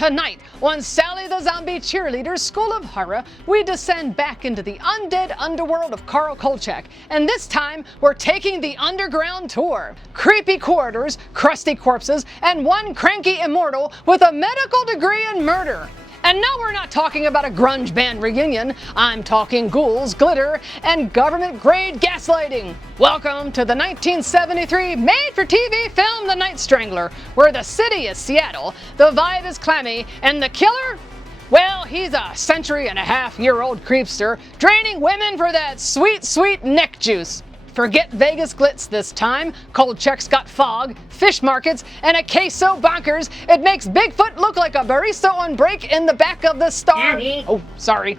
tonight on Sally the Zombie Cheerleader's School of Horror, we descend back into the undead underworld of Kolchak, and this time we're taking the underground tour. Creepy corridors, crusty corpses, and one cranky immortal with a medical degree in murder. And no, we're not talking about a grunge band reunion. I'm talking ghouls, glitter, and government-grade gaslighting. Welcome to the 1973 made-for-TV film The Night Strangler, where the city is Seattle, the vibe is clammy, and the killer? Well, he's a century-and-a-half-year-old creepster, draining women for that sweet, sweet neck juice. Forget Vegas glitz this time. Kolchak's got fog, fish markets, and a case so bonkers it makes Bigfoot look like a barista on break in the back of the Star. Oh, sorry.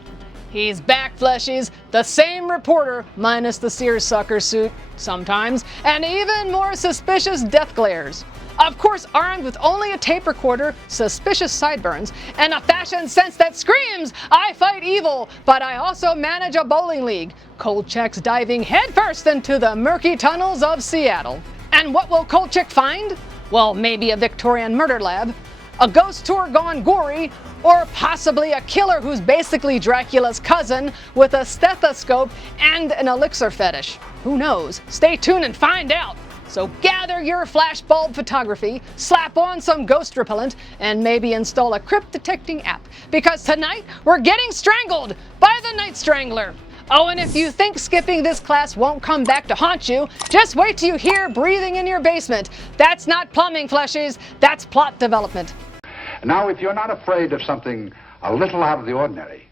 He's back, fleshies. The same reporter, minus the seersucker suit, sometimes, and even more suspicious death glares. Of course, armed with only a tape recorder, suspicious sideburns, and a fashion sense that screams, I fight evil, but I also manage a bowling league. Kolchak's diving headfirst into the murky tunnels of Seattle. And what will Kolchak find? Well, maybe a Victorian murder lab, a ghost tour gone gory, or possibly a killer who's basically Dracula's cousin with a stethoscope and an elixir fetish. Who knows? Stay tuned and find out. So gather your flashbulb photography, slap on some ghost repellent, and maybe install a crypt detecting app. Because tonight, we're getting strangled by the Night Strangler. Oh, and if you think skipping this class won't come back to haunt you, just wait till you hear breathing in your basement. That's not plumbing, fleshies, that's plot development. Now, if you're not afraid of something a little out of the ordinary,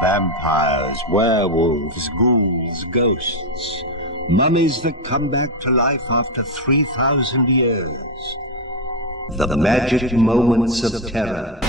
vampires, werewolves, ghouls, ghosts, mummies that come back to life after 3,000 years. The magic moments of terror.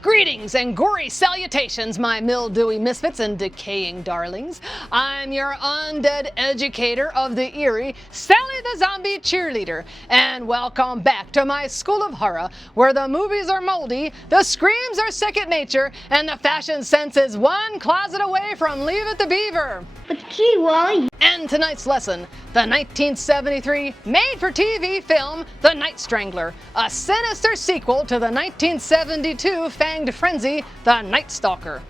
Greetings and gory salutations, my mildewy misfits and decaying darlings. I'm your undead educator of the eerie, Sally the Zombie Cheerleader, and welcome back to my school of horror, where the movies are moldy, the screams are second nature, and the fashion sense is one closet away from Leave It to Beaver. But gee, Wally. And tonight's lesson, the 1973 made-for-TV film The Night Strangler, a sinister sequel to the 1972 fanged frenzy, The Night Stalker.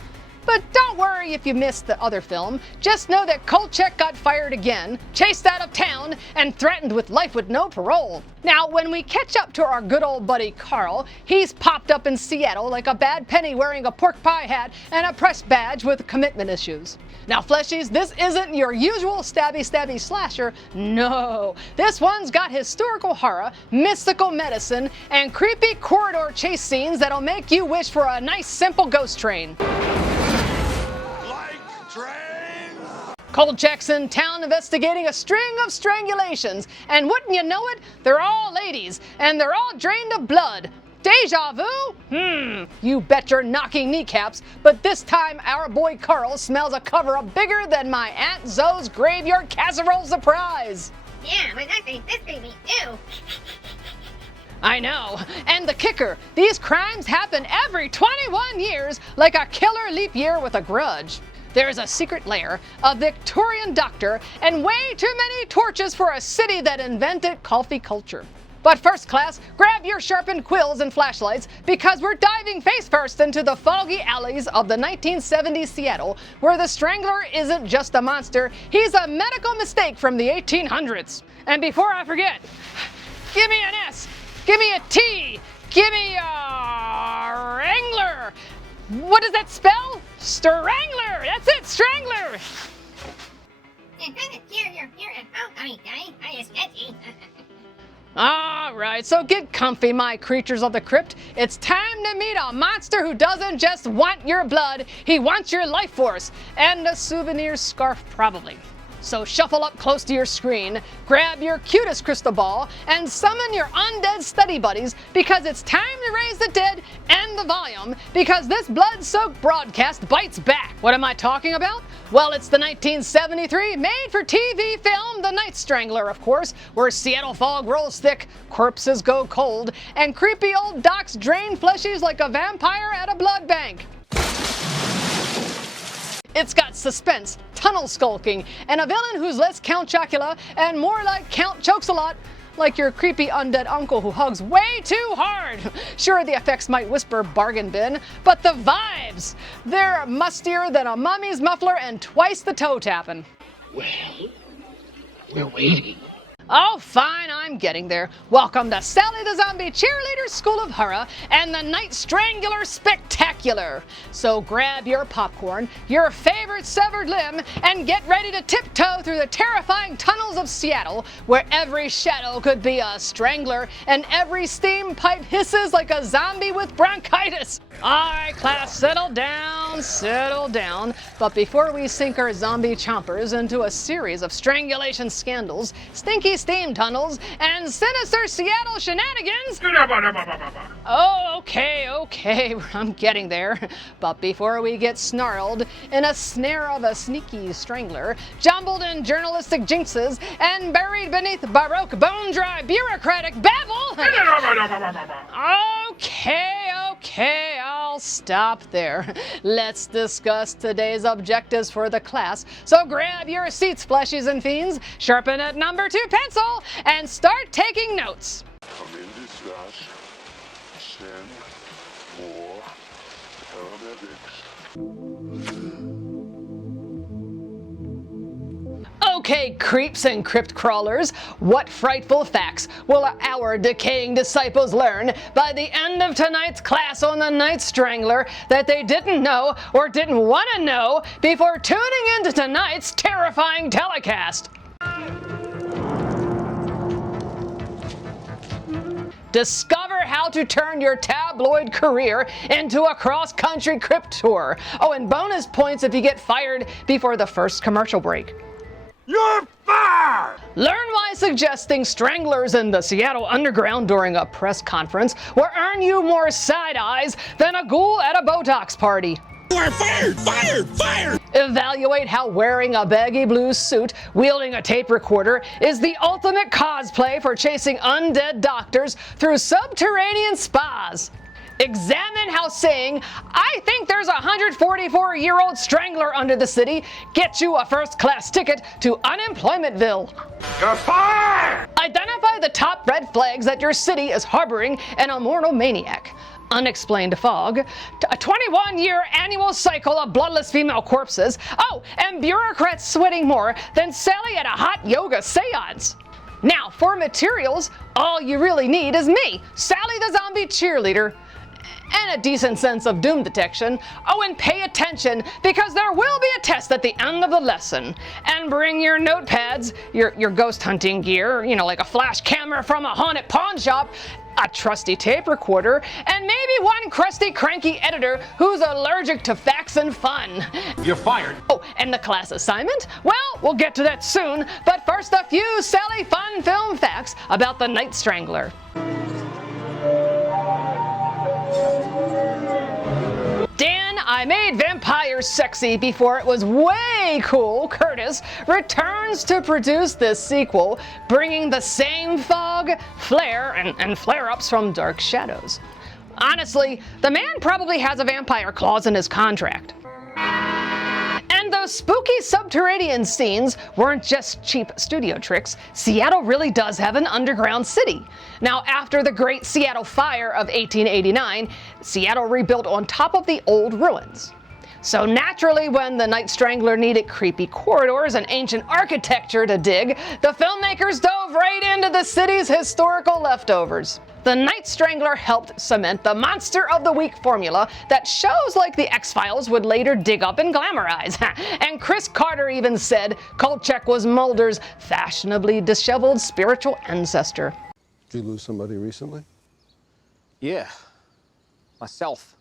But don't worry if you missed the other film. Just know that Kolchak got fired again, chased out of town, and threatened with life with no parole. Now, when we catch up to our good old buddy Carl, he's popped up in Seattle like a bad penny wearing a pork pie hat and a press badge with commitment issues. Now, fleshies, this isn't your usual stabby slasher. No, this one's got historical horror, mystical medicine, and creepy corridor chase scenes that'll make you wish for a nice simple ghost train. Kolchak's in town investigating a string of strangulations, and wouldn't you know it, they're all ladies, and they're all drained of blood. Deja vu? You bet your knocking kneecaps, but this time our boy Carl smells a cover-up bigger than my Aunt Zoe's graveyard casserole surprise. Yeah, but I think this baby, ew. I know, and the kicker, these crimes happen every 21 years like a killer leap year with a grudge. There's a secret lair, a Victorian doctor, and way too many torches for a city that invented coffee culture. But first class, grab your sharpened quills and flashlights because we're diving face first into the foggy alleys of the 1970s Seattle, where the Strangler isn't just a monster, he's a medical mistake from the 1800s. And before I forget, give me an S, give me a T, give me a Wrangler. What does that spell? Strangler! That's it, Strangler! Alright, so get comfy, my creatures of the crypt. It's time to meet a monster who doesn't just want your blood, he wants your life force, and a souvenir scarf probably. So shuffle up close to your screen, grab your cutest crystal ball, and summon your undead study buddies because it's time to raise the dead and the volume because this blood-soaked broadcast bites back. What am I talking about? Well, it's the 1973 made-for-TV film The Night Strangler, of course, where Seattle fog rolls thick, corpses go cold, and creepy old docs drain fleshies like a vampire at a blood bank. It's got suspense, tunnel skulking, and a villain who's less Count Chocula and more like Count Chokes-a-Lot, like your creepy undead uncle who hugs way too hard. Sure, the effects might whisper bargain bin, but the vibes! They're mustier than a mummy's muffler and twice the toe tapping. Well, we're waiting. Oh, fine, I'm getting there. Welcome to Sally the Zombie Cheerleader School of Horror and the Night Strangler Spectacular. So grab your popcorn, your favorite severed limb, and get ready to tiptoe through the terrifying tunnels of Seattle, where every shadow could be a strangler and every steam pipe hisses like a zombie with bronchitis. All right, class, settle down, settle down. But before we sink our zombie chompers into a series of strangulation scandals, stinky steam tunnels, and sinister Seattle shenanigans. Oh, okay, I'm getting there. But before we get snarled in a snare of a sneaky strangler, jumbled in journalistic jinxes, and buried beneath baroque, bone-dry, bureaucratic babble. Okay, I'll stop there. Let's discuss today's objectives for the class. So grab your seats, fleshies and fiends, sharpen that number 2 pencil, and start taking notes. Come in discuss. Send more paramedics. Okay, creeps and crypt crawlers, what frightful facts will our decaying disciples learn by the end of tonight's class on the Night Strangler that they didn't know or didn't want to know before tuning into tonight's terrifying telecast? Discover how to turn your tabloid career into a cross-country crypt tour. Oh, and bonus points if you get fired before the first commercial break. You're fired! Learn why suggesting stranglers in the Seattle Underground during a press conference will earn you more side eyes than a ghoul at a Botox party. You are fired! Evaluate how wearing a baggy blue suit, wielding a tape recorder, is the ultimate cosplay for chasing undead doctors through subterranean spas. Examine how saying, "I think there's a 144-year-old strangler under the city," gets you a first-class ticket to Unemploymentville. You're fired! Identify the top red flags that your city is harboring an immortal maniac. Unexplained fog, a 21-year annual cycle of bloodless female corpses, oh, and bureaucrats sweating more than Sally at a hot yoga seance. Now, for materials, all you really need is me, Sally the Zombie Cheerleader, and a decent sense of doom detection. Oh, and pay attention, because there will be a test at the end of the lesson. And bring your notepads, your ghost hunting gear, like a flash camera from a haunted pawn shop, a trusty tape recorder, and maybe one crusty cranky editor who's allergic to facts and fun. You're fired. Oh, and the class assignment? Well, we'll get to that soon, but first a few Sally fun film facts about the Night Strangler. Dan, I made vampires sexy before it was way cool. Curtis returns to produce this sequel, bringing the same fog, flare, and flare-ups from Dark Shadows. Honestly, the man probably has a vampire clause in his contract. And those spooky subterranean scenes weren't just cheap studio tricks. Seattle really does have an underground city. Now, after the Great Seattle Fire of 1889, Seattle rebuilt on top of the old ruins. So naturally, when the Night Strangler needed creepy corridors and ancient architecture to dig, the filmmakers dove right into the city's historical leftovers. The Night Strangler helped cement the Monster of the Week formula that shows like the X-Files would later dig up and glamorize. And Chris Carter even said Kolchak was Mulder's fashionably disheveled spiritual ancestor. Did you lose somebody recently? Yeah. myself.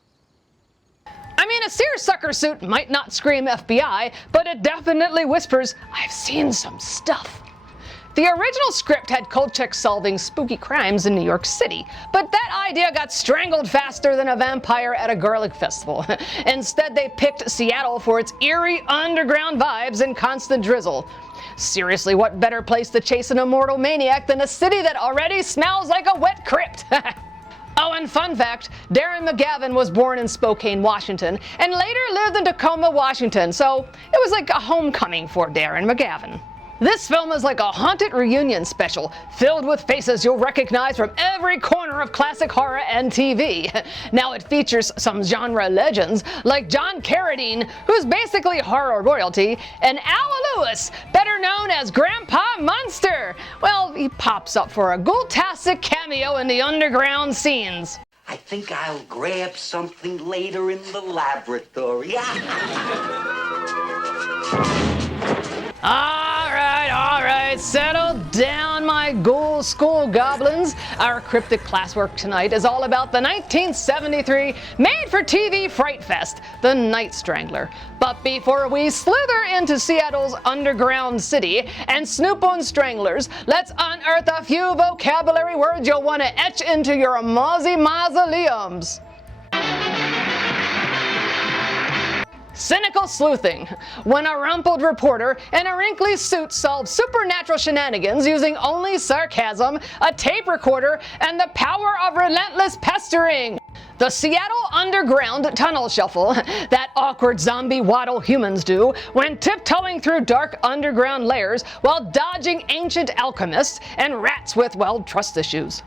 I mean, a seersucker suit might not scream FBI, but it definitely whispers, "I've seen some stuff." The original script had Kolchak solving spooky crimes in New York City, but that idea got strangled faster than a vampire at a garlic festival. Instead, they picked Seattle for its eerie underground vibes and constant drizzle. Seriously, what better place to chase an immortal maniac than a city that already smells like a wet crypt? Oh, and fun fact, Darren McGavin was born in Spokane, Washington, and later lived in Tacoma, Washington, so it was like a homecoming for Darren McGavin. This film is like a haunted reunion special, filled with faces you'll recognize from every corner of classic horror and TV. Now it features some genre legends, like John Carradine, who's basically horror royalty, and Al Lewis, better known as Grandpa Munster. Well, he pops up for a ghoul-tastic cameo in the underground scenes. I think I'll grab something later in the laboratory. All right, settle down, my ghoul school goblins. Our cryptic classwork tonight is all about the 1973 made-for-TV fright fest, The Night Strangler. But before we slither into Seattle's underground city and snoop on stranglers, let's unearth a few vocabulary words you'll want to etch into your mozzie mausoleums. Cynical sleuthing. When a rumpled reporter in a wrinkly suit solves supernatural shenanigans using only sarcasm, a tape recorder, and the power of relentless pestering. The Seattle Underground Tunnel Shuffle, that awkward zombie waddle humans do when tiptoeing through dark underground layers while dodging ancient alchemists and rats with, well, trust issues.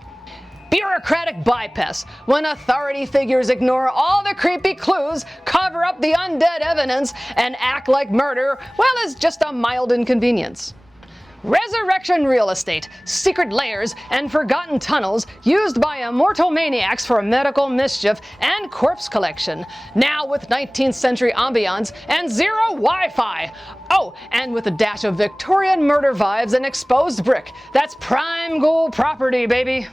Bureaucratic bypass, when authority figures ignore all the creepy clues, cover up the undead evidence, and act like murder, well, is just a mild inconvenience. Resurrection real estate, secret layers, and forgotten tunnels used by immortal maniacs for medical mischief and corpse collection. Now with 19th century ambiance and zero Wi-Fi. Oh, and with a dash of Victorian murder vibes and exposed brick. That's prime ghoul property, baby.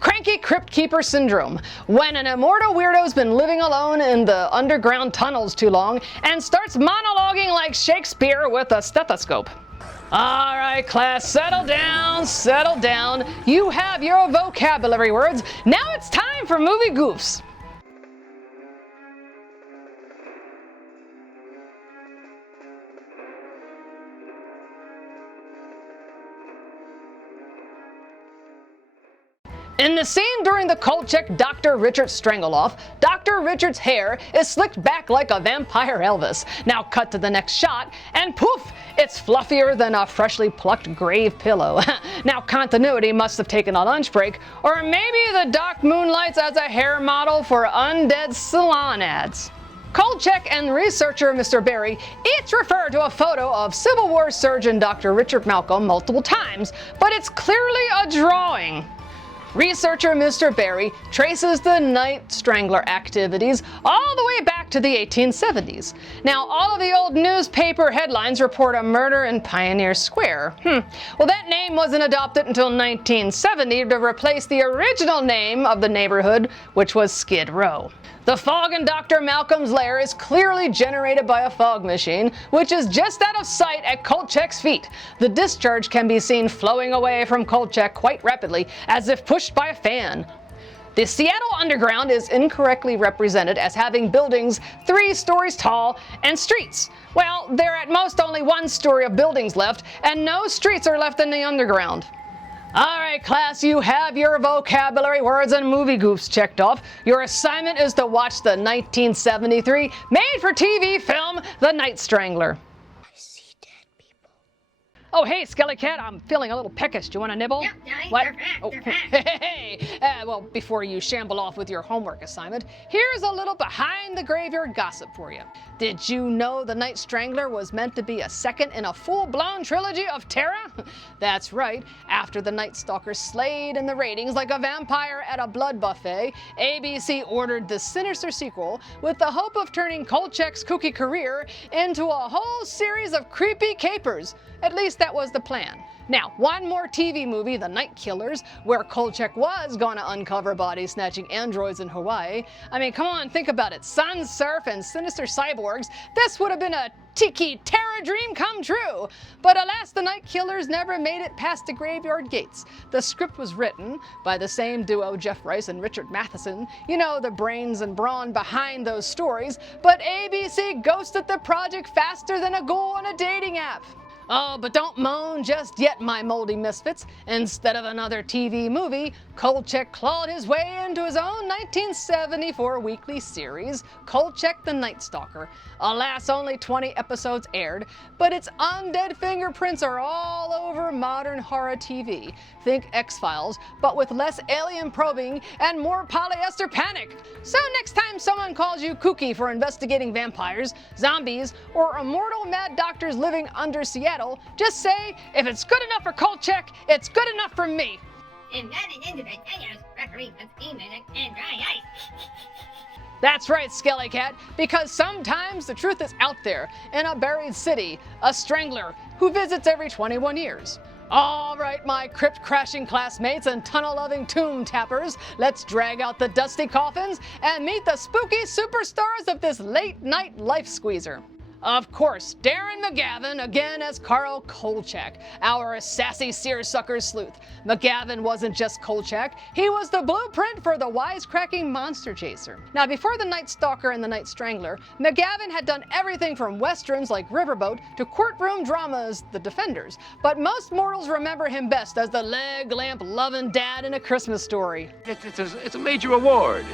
Cranky Crypt Keeper Syndrome, when an immortal weirdo's been living alone in the underground tunnels too long and starts monologuing like Shakespeare with a stethoscope. All right, class, settle down, settle down. You have your vocabulary words. Now it's time for movie goofs. In the scene during the Kolchak Dr. Richard Strangle-Off, Dr. Richard's hair is slicked back like a vampire Elvis. Now cut to the next shot, and poof, it's fluffier than a freshly plucked grave pillow. Now continuity must have taken a lunch break, or maybe the doc moonlights as a hair model for undead salon ads. Kolchak and researcher Mr. Berry each refer to a photo of Civil War surgeon Dr. Richard Malcolm multiple times, but it's clearly a drawing. Researcher Mr. Berry traces the Night Strangler activities all the way back to the 1870s. Now, all of the old newspaper headlines report a murder in Pioneer Square. Well, that name wasn't adopted until 1970 to replace the original name of the neighborhood, which was Skid Row. The fog in Dr. Malcolm's lair is clearly generated by a fog machine, which is just out of sight at Kolchak's feet. The discharge can be seen flowing away from Kolchak quite rapidly, as if pushed by a fan. The Seattle Underground is incorrectly represented as having buildings 3 stories tall and streets. Well, there are at most only 1 story of buildings left, and no streets are left in the underground. All right, class, you have your vocabulary words and movie goofs checked off. Your assignment is to watch the 1973 made-for-TV film, The Night Strangler. I see dead people. Oh, hey, Skelly Cat, I'm feeling a little peckish. Do you want a nibble? No, What? they're fat, Oh, they're fat. hey, well, before you shamble off with your homework assignment, here's a little behind the graveyard gossip for you. Did you know The Night Strangler was meant to be a second in a full-blown trilogy of terror? That's right. After The Night Stalker slayed in the ratings like a vampire at a blood buffet, ABC ordered the sinister sequel with the hope of turning Kolchak's kooky career into a whole series of creepy capers. At least that was the plan. Now, one more TV movie, The Night Killers, where Kolchak was gonna uncover body-snatching androids in Hawaii. I mean, come on, think about it. Sun, surf, and sinister cyborgs. This would have been a tiki terror dream come true. But alas, The Night Killers never made it past the graveyard gates. The script was written by the same duo, Jeff Rice and Richard Matheson. You know, the brains and brawn behind those stories. But ABC ghosted the project faster than a ghoul on a dating app. Oh, but don't moan just yet, my moldy misfits. Instead of another TV movie, Kolchak clawed his way into his own 1974 weekly series, Kolchak the Night Stalker. Alas, only 20 episodes aired, but its undead fingerprints are all over modern horror TV. Think X-Files, but with less alien probing and more polyester panic. So next time someone calls you kooky for investigating vampires, zombies, or immortal mad doctors living under Seattle, just say, if it's good enough for Kolchak, it's good enough for me. That's right, Skelly Cat, because sometimes the truth is out there, in a buried city, a strangler who visits every 21 years. All right, my crypt-crashing classmates and tunnel-loving tomb tappers, let's drag out the dusty coffins and meet the spooky superstars of this late-night life squeezer. Of course, Darren McGavin, again as Carl Kolchak, our sassy seersucker sleuth. McGavin wasn't just Kolchak, he was the blueprint for the wisecracking monster chaser. Now, before The Night Stalker and The Night Strangler, McGavin had done everything from westerns like Riverboat to courtroom dramas, The Defenders. But most mortals remember him best as the leg lamp loving dad in A Christmas Story. It's a major award.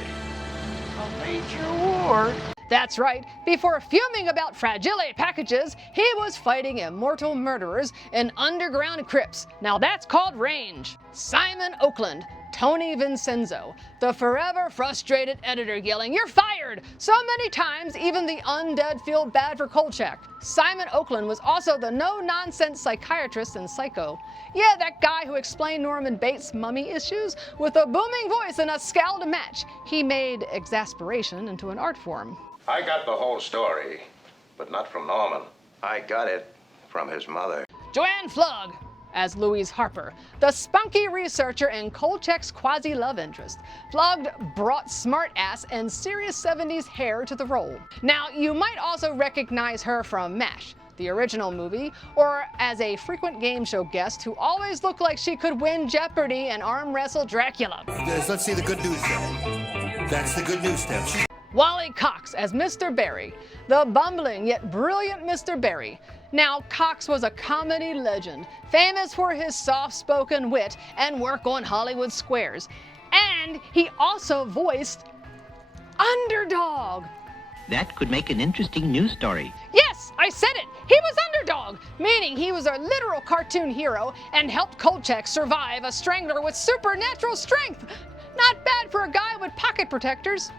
A major award? That's right, before fuming about fragile packages, he was fighting immortal murderers in underground crypts. Now that's called range. Simon Oakland, Tony Vincenzo, the forever frustrated editor yelling, "You're fired!" so many times even the undead feel bad for Kolchak. Simon Oakland was also the no-nonsense psychiatrist in Psycho. Yeah, that guy who explained Norman Bates' mummy issues with a booming voice and a scowl to match. He made exasperation into an art form. I got the whole story, but not from Norman. I got it from his mother. Joanne Flugg as Louise Harper, the spunky researcher and Kolchak's quasi-love interest. Flugg brought smart-ass and serious 70s hair to the role. Now, you might also recognize her from MASH, the original movie, or as a frequent game show guest who always looked like she could win Jeopardy and arm wrestle Dracula. Let's see the good news then. That's the good news, Steph. Wally Cox as Mr. Barry, the bumbling yet brilliant Mr. Barry. Now, Cox was a comedy legend, famous for his soft-spoken wit and work on Hollywood squares. And he also voiced Underdog. That could make an interesting news story. Yes, I said it! He was Underdog, meaning he was a literal cartoon hero and helped Kolchak survive a strangler with supernatural strength. Not bad for a guy with pocket protectors.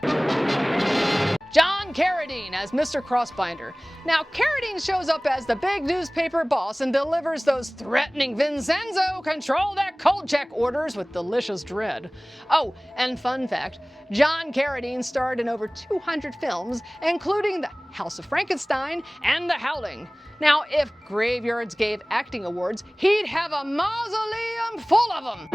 John Carradine as Mr. Crossbinder. Now, Carradine shows up as the big newspaper boss and delivers those threatening Vincenzo control that Kolchak orders with delicious dread. Oh, and fun fact, John Carradine starred in over 200 films, including The House of Frankenstein and The Howling. Now, if graveyards gave acting awards, he'd have a mausoleum full of them.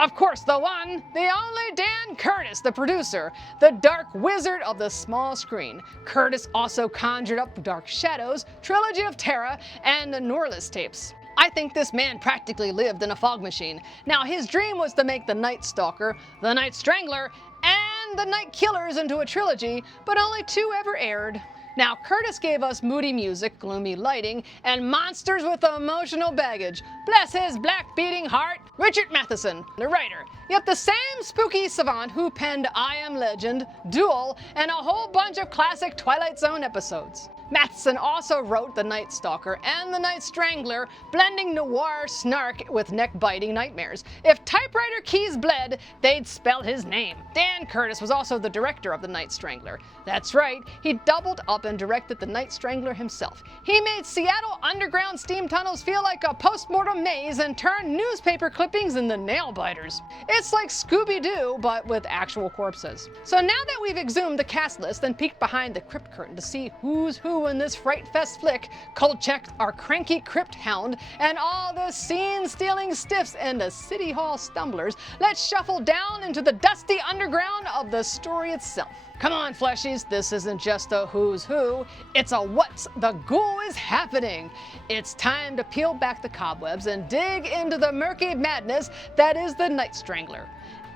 Of course, the one, the only Dan Curtis, the producer, the dark wizard of the small screen. Curtis also conjured up Dark Shadows, Trilogy of Terror, and the Norliss tapes. I think this man practically lived in a fog machine. Now, his dream was to make The Night Stalker, The Night Strangler, and The Night Killers into a trilogy, but only 2 ever aired. Now, Curtis gave us moody music, gloomy lighting, and monsters with emotional baggage. Bless his black-beating heart, Richard Matheson, the writer. Yep, the same spooky savant who penned I Am Legend, Duel, and a whole bunch of classic Twilight Zone episodes. Matheson also wrote The Night Stalker and The Night Strangler, blending noir snark with neck-biting nightmares. If typewriter keys bled, they'd spell his name. Dan Curtis was also the director of The Night Strangler. That's right, he doubled up and directed The Night Strangler himself. He made Seattle underground steam tunnels feel like a post-mortem maze and turned newspaper clippings into nail-biters. It's like Scooby-Doo, but with actual corpses. So now that we've exhumed the cast list and peeked behind the crypt curtain to see who's who in this Fright Fest flick, Kolchak, our cranky crypt hound, and all the scene-stealing stiffs and the City Hall stumblers, let's shuffle down into the dusty underground of the story itself. Come on, fleshies, this isn't just a who's who, it's a what's the ghoul is happening. It's time to peel back the cobwebs and dig into the murky madness that is the Night Strangler.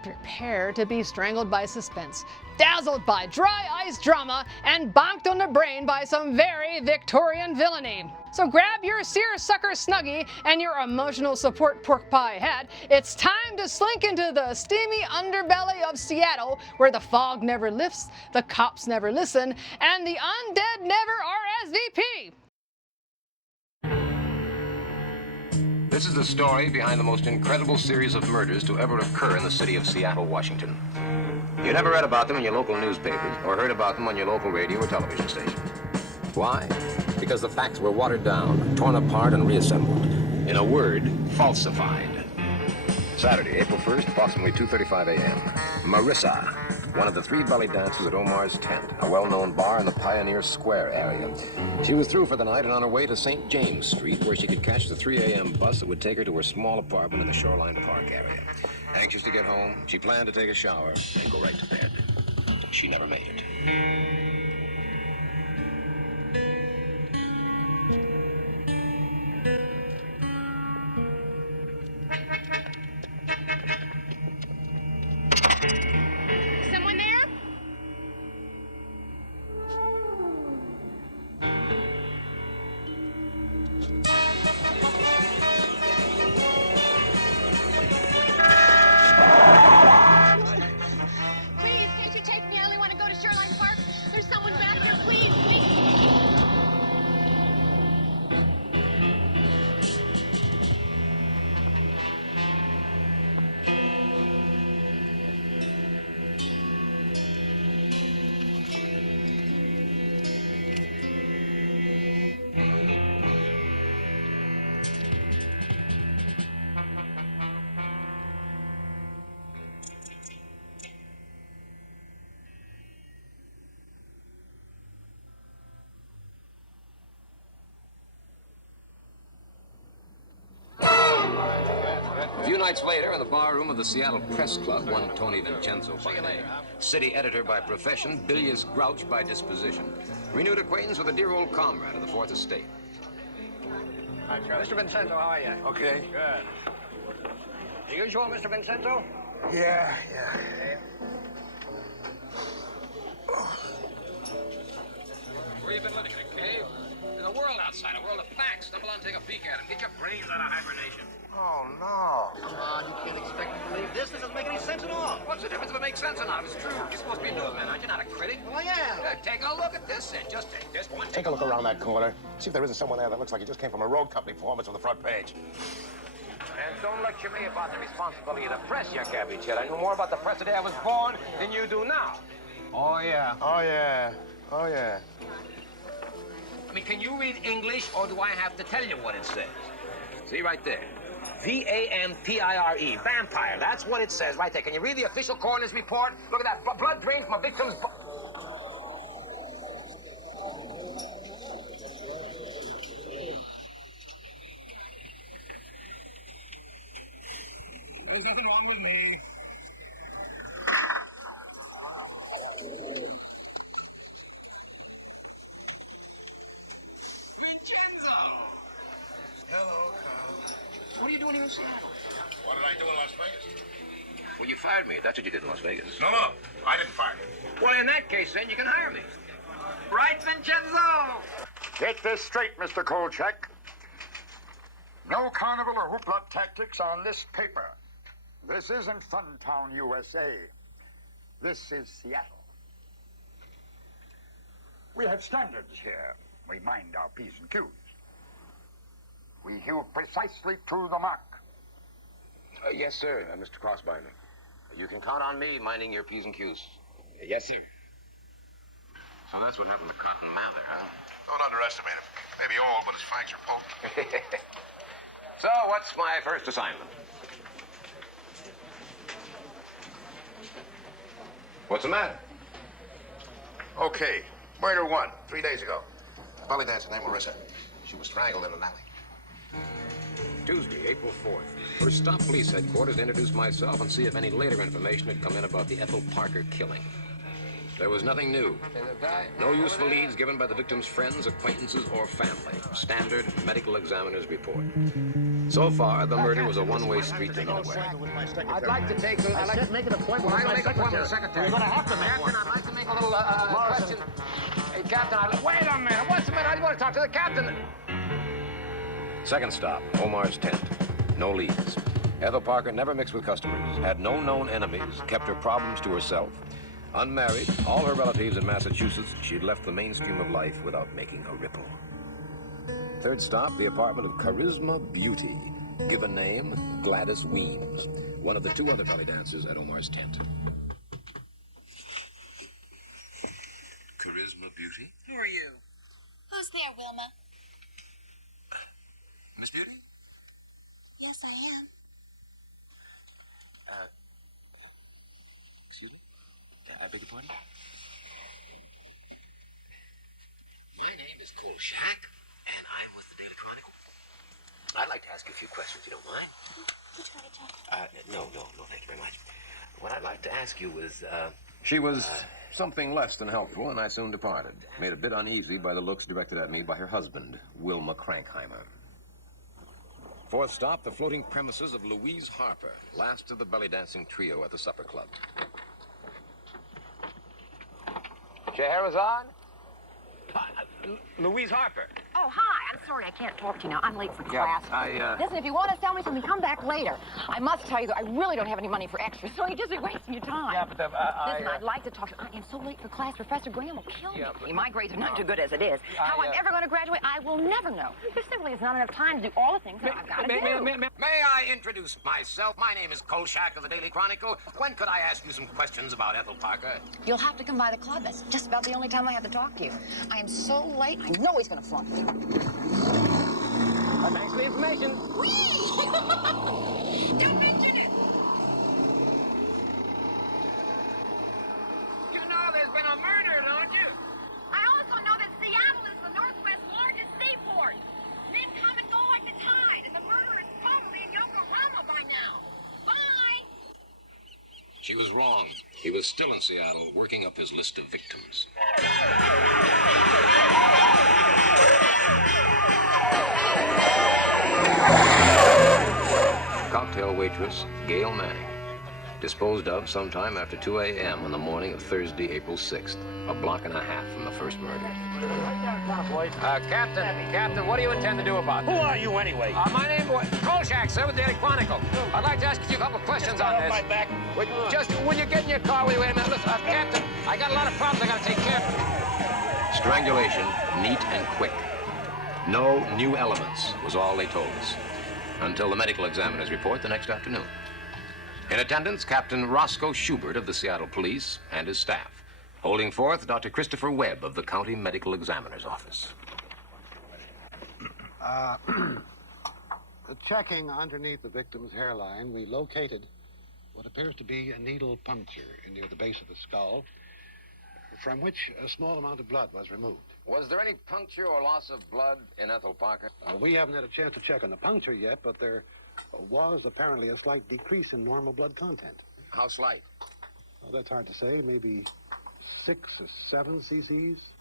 Prepare to be strangled by suspense, dazzled by dry ice drama, and bonked on the brain by some very Victorian villainy. So grab your seersucker snuggie and your emotional support porkpie hat. It's time to slink into the steamy underbelly of Seattle, where the fog never lifts, the cops never listen, and the undead never RSVP. This is the story behind the most incredible series of murders to ever occur in the city of Seattle, Washington. You never read about them in your local newspapers or heard about them on your local radio or television station. Why? Because the facts were watered down, torn apart, and reassembled. In a word, falsified. Saturday, April 1st, approximately 2:35 a.m. Marissa, one of the three belly dancers at Omar's Tent, a well-known bar in the Pioneer Square area. She was through for the night and on her way to St. James Street, where she could catch the 3 a.m. bus that would take her to her small apartment in the Shoreline Park area. Anxious to get home, she planned to take a shower and go right to bed. She never made it. Someone there? Please, can't you take me? I only want to go to Shoreline Park. There's someone back there. Please, please. A few nights later, in the bar room of the Seattle Press Club, one Tony Vincenzo by name, city editor by profession, bilious grouch by disposition, renewed acquaintance with a dear old comrade of the Fourth Estate. Hi, Mr. Vincenzo, how are you? Okay. Good. The usual, Mr. Vincenzo? Yeah. Where you been living, in a cave? There's a world outside, a world of facts. Stumble on, take a peek at him. Get your brains out of hibernation. Oh, no. Come on, you can't expect me to believe this. This doesn't make any sense at all. What's the difference if it makes sense or not? It's true. You're supposed to be a newsman, aren't you? Not a critic. Well, I am. Take a look at this, then. Just take this one. Take a look around that corner. See if there isn't someone there that looks like he just came from a road company performance on the front page. And don't lecture me about the responsibility of the press, you cabbage head. I knew more about the press the day I was born than you do now. Oh, yeah. I mean, can you read English, or do I have to tell you what it says? See right there. V-A-M-P-I-R-E. Vampire. That's what it says right there. Can you read the official coroner's report? Look at that. Blood drained from a victim's... There's nothing wrong with me. Vincenzo! Hello, Carl. What are you doing here in Seattle? What did I do in Las Vegas? Well, you fired me. That's what you did in Las Vegas. No, I didn't fire you. Well, in that case, then, you can hire me. Right, Vincenzo? Get this straight, Mr. Kolchak. No carnival or hoopla tactics on this paper. This isn't Funtown, USA. This is Seattle. We have standards here. We mind our P's and Q's. We hew precisely to the mark. Yes, sir, Mr. Crossbinder. You can count on me minding your P's and Q's. Yes, sir. So that's what happened to Cotton Mather, huh? Don't underestimate him. Maybe old, but his fangs are poked. So, what's my first assignment? What's the matter? Okay. Murder 1, 3 days ago. A belly dancer named Marissa. She was strangled in an alley. Tuesday, April 4th. First stop police headquarters to introduce myself and see if any later information had come in about the Ethel Parker killing. There was nothing new. No useful leads given by the victim's friends, acquaintances, or family. Standard medical examiner's report. So far, the murder was a one-way street to nowhere. I'd like to make an appointment with my secretary. You're going to have to make one. I'd like to make a little question. Hey, Captain, wait a minute. What's the matter? I want to talk to the captain. Second stop, Omar's tent. No leads. Ethel Parker never mixed with customers, had no known enemies, kept her problems to herself. Unmarried, all her relatives in Massachusetts, she'd left the mainstream of life without making a ripple. Third stop, the apartment of Charisma Beauty. Given name, Gladys Weems, one of the 2 other belly dancers at Omar's tent. Charisma Beauty? Who are you? Who's there, Wilma? Miss Beauty? Yes, I am. Excuse me? I beg your pardon? My name is Kolchak, and I'm with the Daily Chronicle. I'd like to ask you a few questions, you don't mind? Which one are you talking about? No, thank you very much. What I'd like to ask you is, She was something less than helpful, and I soon departed. Made a bit uneasy by the looks directed at me by her husband, Wilma Crankheimer. Fourth stop, the floating premises of Louise Harper, last of the belly dancing trio at the supper club. Scheherazade? Louise Harper. Oh, hi. I'm sorry I can't talk to you now. I'm late for class. I, Listen, if you want to sell me something, come back later. I must tell you, though, I really don't have any money for extras, so you're just wasting your time. Yeah, but Listen, I'd like to talk to you. I am so late for class. Professor Graham will kill me. My grades are not too good as it is. How I'm ever going to graduate, I will never know. There simply is not enough time to do all the things that I've got to do. May I introduce myself? My name is Kolchak of the Daily Chronicle. When could I ask you some questions about Ethel Parker? You'll have to come by the club. That's just about the only time I have to talk to you. I am so late, I know he's going to flunk me. Thanks for the information. Don't mention it! You know there's been a murder, don't you? I also know that Seattle is the Northwest's largest seaport. Men come and go like the tide, and the murderer is probably in Yokohama by now. Bye! She was wrong. He was still in Seattle, working up his list of victims. Cocktail waitress, Gail Manning. Disposed of sometime after 2 a.m. on the morning of Thursday, April 6th. A block and a half from the first murder. Captain, what do you intend to do about this? Who are you anyway? My name is Kolchak, sir, with the Daily Chronicle. I'd like to ask you a couple of questions on this. My back. Will you get in your car? Wait a minute. Listen, Captain, I got a lot of problems I got to take care of. Strangulation, neat and quick. No new elements was all they told us. Until the medical examiner's report the next afternoon. In attendance, Captain Roscoe Schubert of the Seattle Police and his staff. Holding forth, Dr. Christopher Webb of the County Medical Examiner's Office. Checking underneath the victim's hairline, we located what appears to be a needle puncture near the base of the skull, from which a small amount of blood was removed. Was there any puncture or loss of blood in Ethel Parker? We haven't had a chance to check on the puncture yet, but there was apparently a slight decrease in normal blood content. How slight? Well, that's hard to say. Maybe 6 or 7 cc's.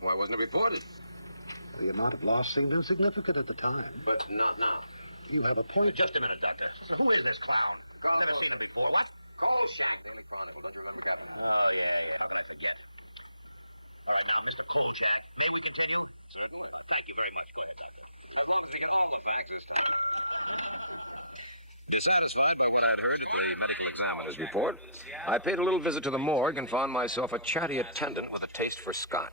Why wasn't it reported? The amount of loss seemed insignificant at the time. But not now. You have a point. Just a minute, Doctor. So who is this clown? Never seen him before. What? Kolchak, Daily Chronicle. Don't you remember that? Oh, yeah. How can I forget? All right, now, Mr. Kolchak, may we continue? Certainly. Thank you very much, Kolchak. I'd love to get all the facts this time. Dissatisfied by what I'd heard of the medical examiner's report, I paid a little visit to the morgue and found myself a chatty attendant with a taste for scotch.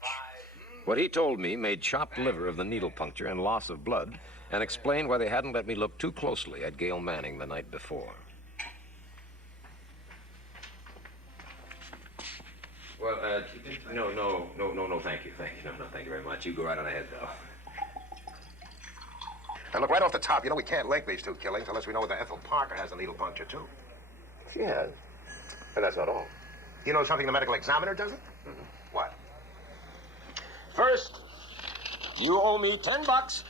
What he told me made chopped liver of the needle puncture and loss of blood, and explained why they hadn't let me look too closely at Gail Manning the night before. Well, no, thank you. No, thank you very much. You go right on ahead, though. Now, look, right off the top, you know we can't link these 2 killings unless we know whether Ethel Parker has a needle puncture, too. Yeah, and that's not all. You know something the medical examiner doesn't? What? First, you owe me $10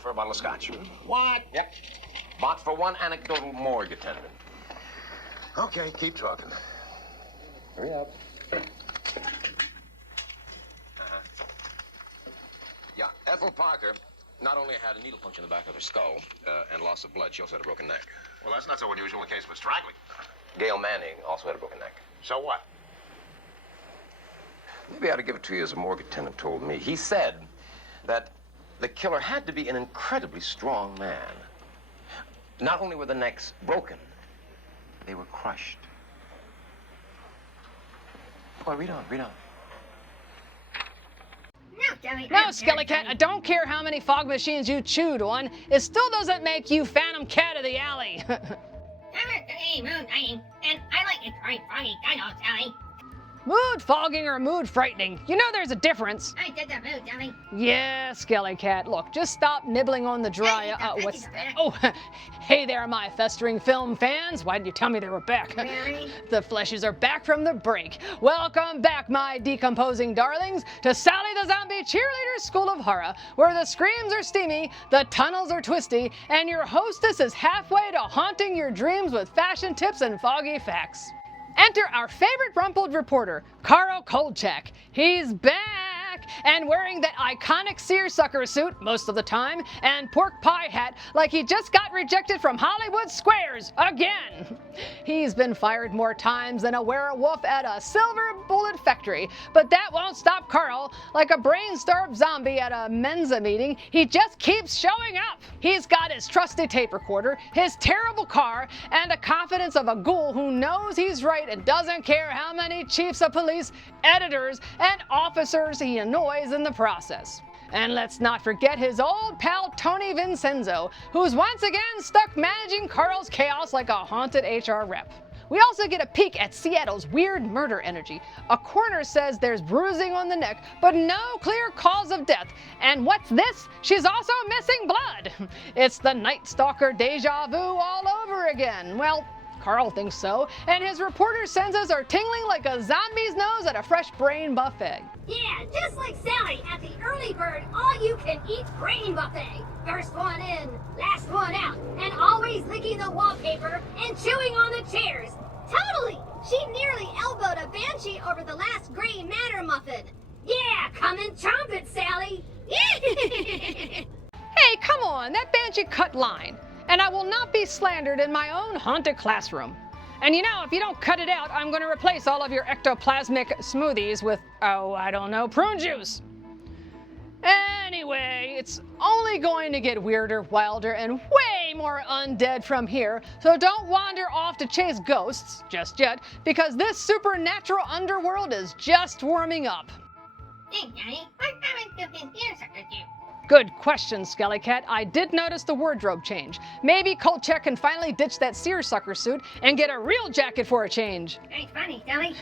for a bottle of scotch. What? Yep. Bought for one anecdotal morgue attendant. Okay, keep talking. Hurry up. Yeah, Ethel Parker not only had a needle puncture in the back of her skull and loss of blood, she also had a broken neck. Well, that's not so unusual in the case of a strangling. Gail Manning also had a broken neck. So what? Maybe I ought to give it to you as a morgue attendant told me. He said that the killer had to be an incredibly strong man. Not only were the necks broken, they were crushed. Boy, read on, read on. No, Skelly Cat, I don't care how many fog machines you chewed on. It still doesn't make you Phantom Cat of the Alley. And I like it very foggy, I know, Sally. Mood fogging or mood frightening? You know there's a difference. I did the mood, Sally. Yeah, Skelly Cat. Look, just stop nibbling on the dry. What's that? Oh, hey there, my festering film fans. Why didn't you tell me they were back? Really? The fleshies are back from the break. Welcome back, my decomposing darlings, to Sally the Zombie Cheerleader School of Horror, where the screams are steamy, the tunnels are twisty, and your hostess is halfway to haunting your dreams with fashion tips and foggy facts. Enter our favorite rumpled reporter, Kolchak. He's back and wearing that iconic seersucker suit most of the time and pork pie hat like he just got rejected from Hollywood Squares again. He's been fired more times than a werewolf at a silver bullet factory, but that won't stop Carl. Like a brain-starved zombie at a Mensa meeting, he just keeps showing up. He's got his trusty tape recorder, his terrible car, and the confidence of a ghoul who knows he's right and doesn't care how many chiefs of police, editors, and officers he annoys in the process. And let's not forget his old pal Tony Vincenzo, who's once again stuck managing Carl's chaos like a haunted HR rep. We also get a peek at Seattle's weird murder energy. A coroner says there's bruising on the neck, but no clear cause of death. And what's this? She's also missing blood. It's the Night Stalker deja vu all over again. Well, Carl thinks so, and his reporter senses are tingling like a zombie's nose at a fresh brain buffet. Yeah, just like Sally at the early bird all-you-can-eat brain buffet. First one in, last one out, and always licking the wallpaper and chewing on the chairs. Totally! She nearly elbowed a banshee over the last gray matter muffin. Yeah, come and chomp it, Sally! Hey, come on, that banshee cut line. And I will not be slandered in my own haunted classroom. And you know, if you don't cut it out, I'm going to replace all of your ectoplasmic smoothies with, oh, I don't know, prune juice. Anyway, it's only going to get weirder, wilder, and way more undead from here, so don't wander off to chase ghosts just yet, because this supernatural underworld is just warming up. Hey, Daddy, what happened to this seersucker suit? Good question, Skelly Cat. I did notice the wardrobe change. Maybe Kolchak can finally ditch that seersucker suit and get a real jacket for a change. Very funny, Sally.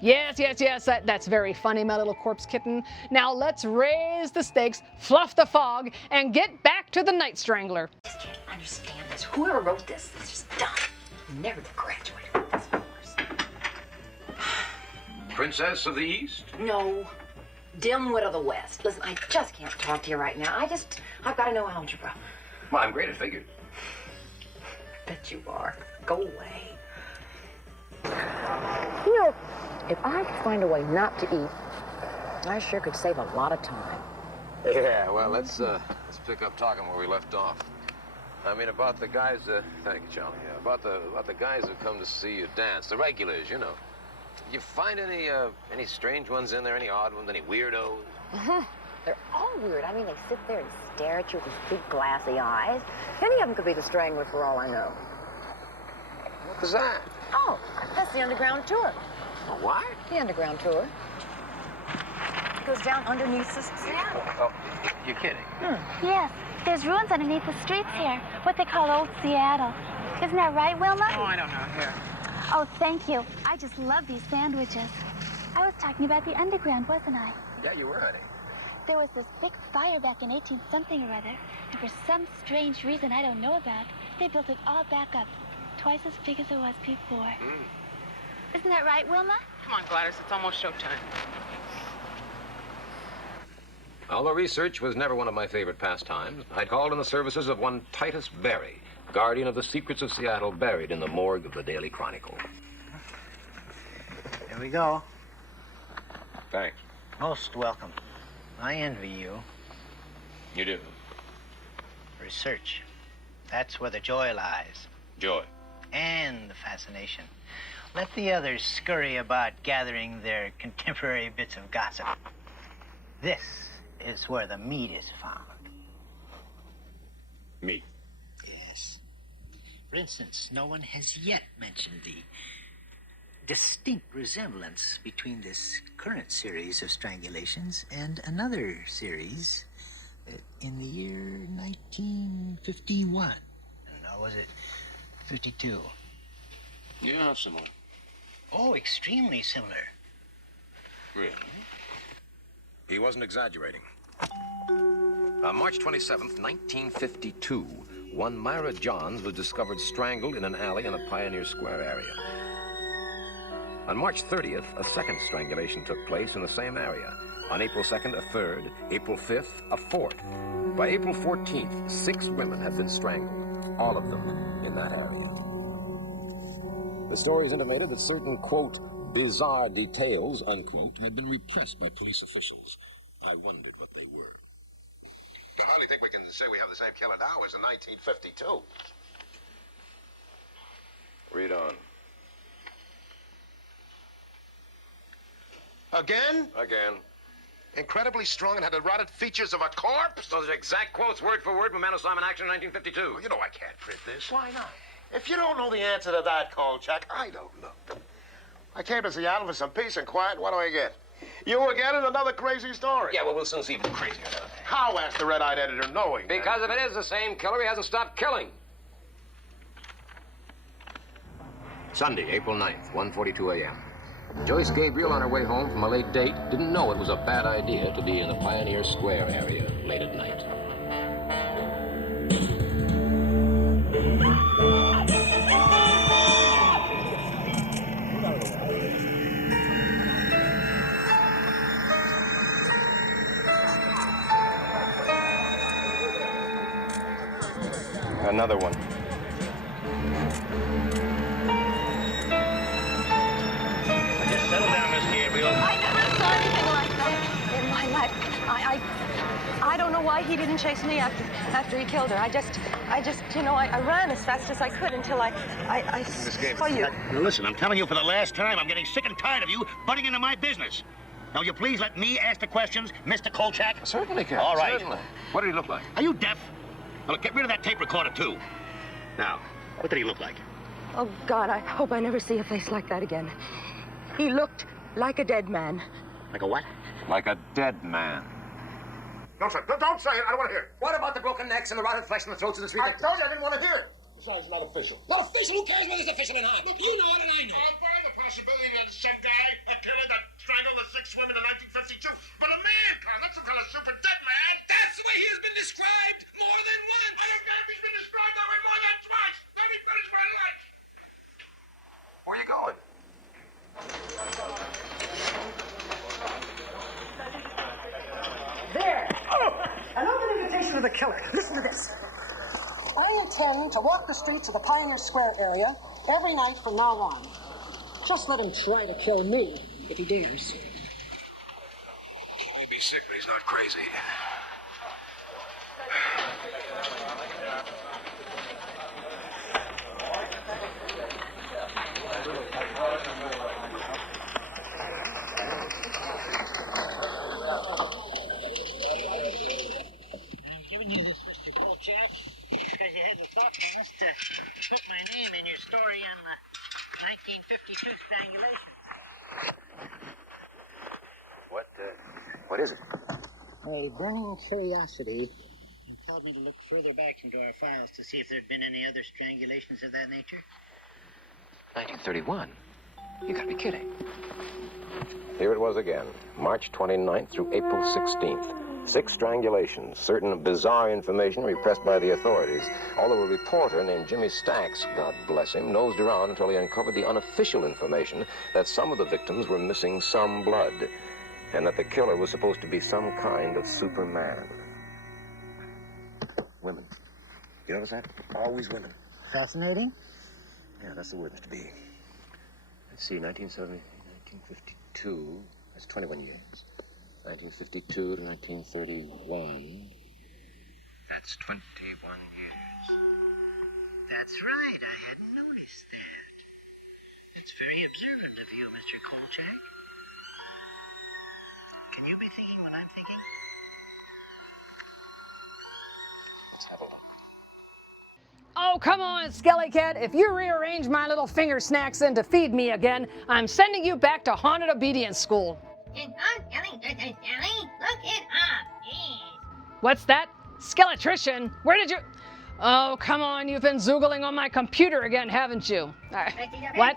Yes, that's very funny, my little corpse kitten. Now let's raise the stakes, fluff the fog, and get back to the Night Strangler. I just can't understand this. Whoever wrote this is just dumb. Never to graduate with this course. Princess of the East? No. Dimwit of the West. Listen, I just can't talk to you right now. I've got to know algebra. Well, I'm great at figures. Bet you are. Go away. You know, if I could find a way not to eat, I sure could save a lot of time. Yeah, well, let's pick up talking where we left off. I mean, about the guys, thank you, Charlie. Yeah, about the guys who come to see you dance, the regulars, you know. You find any strange ones in there, any odd ones, any weirdos? They're all weird. I mean, they sit there and stare at you with these big glassy eyes. Any of them could be the Strangler for all I know. What was that? Oh, that's the underground tour. A what? The underground tour. It goes down underneath Seattle. Oh, you're kidding. Yes, there's ruins underneath the streets here, what they call Old Seattle. Isn't that right, Wilma? Oh, I don't know. Here. Oh, thank you. I just love these sandwiches. I was talking about the underground, wasn't I? Yeah, you were, honey. There was this big fire back in 18-something or other, and for some strange reason I don't know about, they built it all back up, twice as big as it was before. Isn't that right, Wilma? Come on, Gladys, it's almost showtime. Although research was never one of my favorite pastimes, I called in the services of one Titus Berry, guardian of the secrets of Seattle, buried in the morgue of the Daily Chronicle. Here we go. Thanks. Most welcome. I envy you. You do? Research. That's where the joy lies. Joy. And the fascination. Let the others scurry about gathering their contemporary bits of gossip. This is where the meat is found. Meat? Yes. For instance, no one has yet mentioned the distinct resemblance between this current series of strangulations and another series in the year 1951. Or was it 52? Yeah, similar. Oh, extremely similar. Really? He wasn't exaggerating. On March 27th, 1952, one Myra Johns was discovered strangled in an alley in the Pioneer Square area. On March 30th, a second strangulation took place in the same area. On April 2nd, a third. April 5th, a fourth. By April 14th, 6 women had been strangled, all of them in that area. The stories intimated that certain, quote, bizarre details, unquote, had been repressed by police officials. I wondered what they were. I hardly think we can say we have the same killer now as in 1952. Read on. Again? Again. Incredibly strong and had the rotted features of a corpse? Those are exact quotes, word for word, from Man of Simon Action in 1952. Well, you know I can't print this. Why not? If you don't know the answer to that, Kolchak, I don't know. I came to Seattle for some peace and quiet. What do I get? You again and another crazy story. Yeah, well, we'll soon see if it's crazy or not. How, asked the red-eyed editor, knowing that? Because if it is the same killer, he hasn't stopped killing. Sunday, April 9th, 1:42 a.m. Joyce Gabriel, on her way home from a late date, didn't know it was a bad idea to be in the Pioneer Square area late at night. Another one. Settle down, Miss Gabriel. I never saw anything like that in my life. I don't know why he didn't chase me after he killed her. I just, you know, I ran as fast as I could until I saw you. Now listen, I'm telling you for the last time, I'm getting sick and tired of you butting into my business. Now, will you please let me ask the questions, Mr. Kolchak? Certainly, Captain. All right. Certainly. What did he look like? Are you deaf? Now, look, get rid of that tape recorder, too. Now, what did he look like? Oh, God, I hope I never see a face like that again. He looked like a dead man. Like a what? Like a dead man. No, sir. Don't say it. I don't want to hear it. What about the broken necks and the rotted flesh in the throats of the three I victims? told you I didn't want to hear it. Besides, it's not official. Not official? Who cares whether it's official or not? Look, you know it and I know. I'll buy the possibility that some guy, a killer that strangled the 6 women in 1952. But a man, Con, that's some kind of super dead man. That's the way he has been described more than once. I don't care if he's been described that way more than twice. Let me finish my lunch. Where are you going? There. An open invitation to the killer. Listen to this. I intend to walk the streets of the Pioneer Square area every night from now on. Just let him try to kill me if he dares. He may be sick, but he's not crazy. I'm giving you this, Mr. Kolchak, because you had the thoughtfulness to put my name in your story on the 1952 strangulation. What is it? A burning curiosity compelled me to look further back into our files to see if there had been any other strangulations of that nature. 1931? You gotta be kidding. Here it was again, March 29th through April 16th. 6 strangulations, certain bizarre information repressed by the authorities. Although a reporter named Jimmy Stacks, God bless him, nosed around until he uncovered the unofficial information that some of the victims were missing some blood, and that the killer was supposed to be some kind of Superman. Women. You notice that? Always women. Fascinating? Yeah, that's the word, Mr. B. Let's see, 1970, 1952, that's 21 years. 1952 to 1931, that's 21 years. That's right. I hadn't noticed that. It's very observant of you, Mr. Kolchak. Can you be thinking what I'm thinking? Let's have a look. Oh, come on, Skellycat. If you rearrange my little finger snacks into feed me again, I'm sending you back to haunted obedience school. It's on Sally. Look it up, jeez. What's that? Skeletrician? Where did you... Oh, come on. You've been zoogling on my computer again, haven't you? What?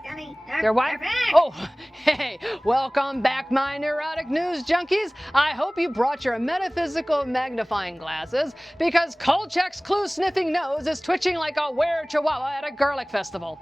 They're what? Oh, hey. Welcome back, my neurotic news junkies. I hope you brought your metaphysical magnifying glasses, because Kolchak's clue-sniffing nose is twitching like a were chihuahua at a garlic festival.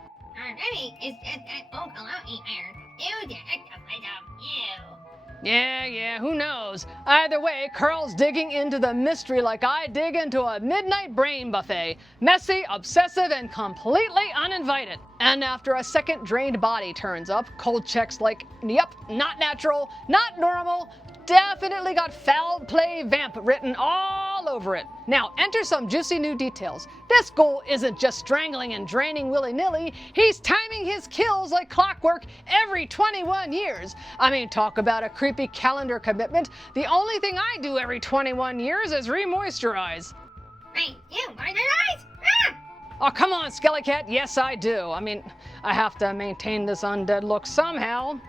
Yeah, who knows? Either way, Carl's digging into the mystery like I dig into a midnight brain buffet. Messy, obsessive, and completely uninvited. And after a second drained body turns up, Kolchak's like, yep, not natural, not normal, definitely got foul play vamp written all over it. Now, enter some juicy new details. This ghoul isn't just strangling and draining willy-nilly, he's timing his kills like clockwork every 21 years. I mean, talk about a creepy calendar commitment. The only thing I do every 21 years is re-moisturize. Wait, you moisturize? Ah! Oh, come on, Skellycat. Yes, I do. I mean, I have to maintain this undead look somehow.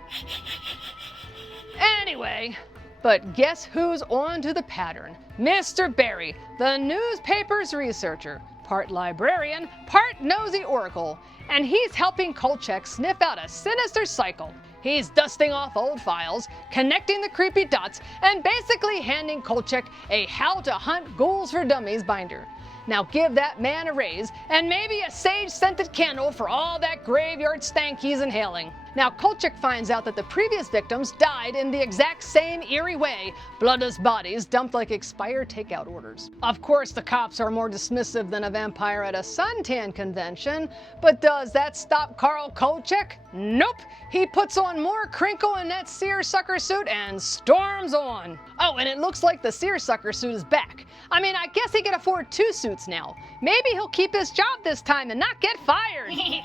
Anyway... But guess who's on to the pattern? Mr. Barry, the newspaper's researcher, part librarian, part nosy oracle. And he's helping Kolchak sniff out a sinister cycle. He's dusting off old files, connecting the creepy dots, and basically handing Kolchak a How to Hunt Ghouls for Dummies binder. Now give that man a raise, and maybe a sage-scented candle for all that graveyard stank he's inhaling. Now Kolchak finds out that the previous victims died in the exact same eerie way, bloodless bodies dumped like expired takeout orders. Of course, the cops are more dismissive than a vampire at a suntan convention, but does that stop Carl Kolchak? Nope! He puts on more crinkle in that seersucker suit and storms on. Oh, and it looks like the seersucker suit is back. I mean, I guess he can afford 2 suits now. Maybe he'll keep his job this time and not get fired. Hey,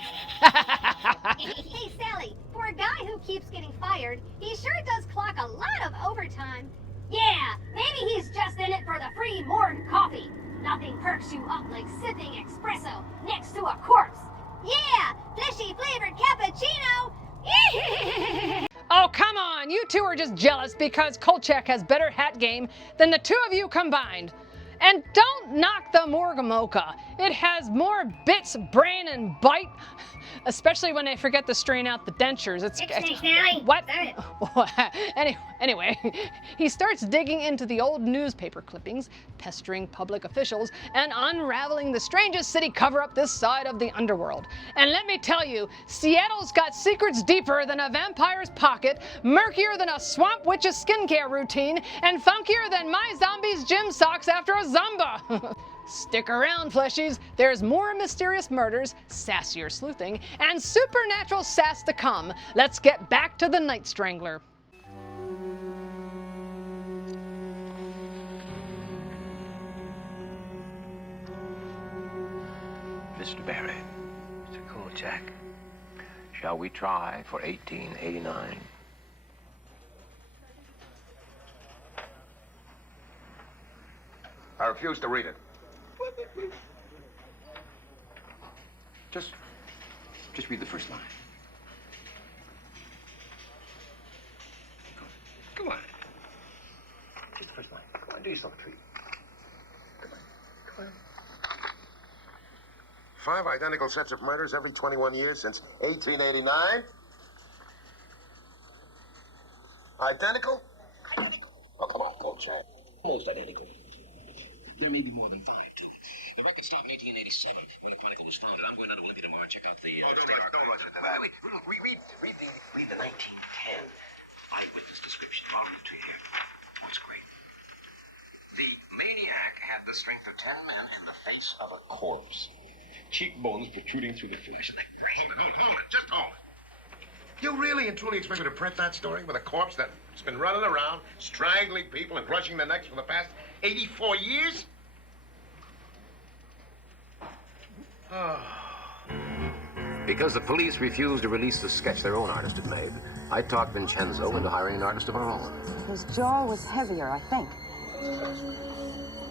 Sally, for a guy who keeps getting fired, he sure does clock a lot of overtime. Yeah, maybe he's just in it for the free morning coffee. Nothing perks you up like sipping espresso next to a corpse. Yeah, fleshy flavored cappuccino. Oh, come on. You two are just jealous because Kolchak has better hat game than the 2 of you combined. And don't knock the Morgue Mocha. It has more bits, brain, and bite. Especially when they forget to strain out the dentures. What? Anyway, he starts digging into the old newspaper clippings, pestering public officials, and unraveling the strangest city cover-up this side of the underworld. And let me tell you, Seattle's got secrets deeper than a vampire's pocket, murkier than a swamp witch's skincare routine, and funkier than my zombie's gym socks after a zumba. Stick around, fleshies. There's more mysterious murders, sassier sleuthing, and supernatural sass to come. Let's get back to the Night Strangler. Mr. Barry, Mr. Kolchak, shall we try for 1889? I refuse to read it. Just read the first line. Come on. Read the first line. Come on, do yourself a treat. Come on. 5 identical sets of murders every 21 years since 1889. Identical? Oh, come on, Kolchak. Hey, almost identical. There may be more than 5, too. The record stopped in 1887 when the Chronicle was founded. I'm going down to Olympia tomorrow and check out the... don't rush it. Read the 1910 eyewitness description. I'll read it to you here. Oh, it's great. The maniac had the strength of 10 men in the face of a corpse. Cheekbones protruding through the flesh. Hold it. Just hold it. You really and truly expect me to print that story with a corpse that's been running around, strangling people and crushing their necks for the past 84 years? Because the police refused to release the sketch their own artist had made, I talked Vincenzo into hiring an artist of our own. His jaw was heavier, I think.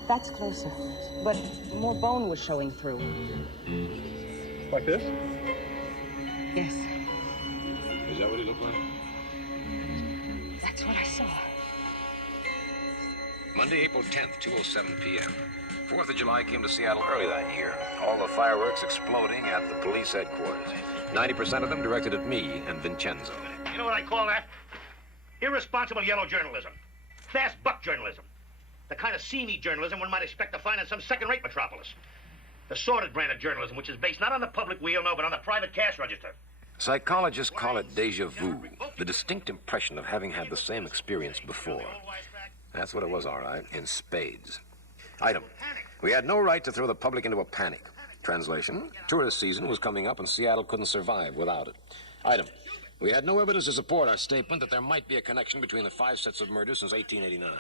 That's closer. But more bone was showing through. Like this? Yes. Is that what he looked like? That's what I saw. Monday, April 10th, 2:07 p.m. 4th of July came to Seattle early that year. All the fireworks exploding at the police headquarters. 90% of them directed at me and Vincenzo. You know what I call that? Irresponsible yellow journalism. Fast buck journalism. The kind of seamy journalism one might expect to find in some second-rate metropolis. The sordid brand of journalism, which is based not on the public wheel, no, but on the private cash register. Psychologists call it déjà vu, the distinct impression of having had the same experience before. That's what it was, all right, in spades. Item: we had no right to throw the public into a panic. Translation: tourist season was coming up and Seattle couldn't survive without it. Item: we had no evidence to support our statement that there might be a connection between the 5 sets of murders since 1889.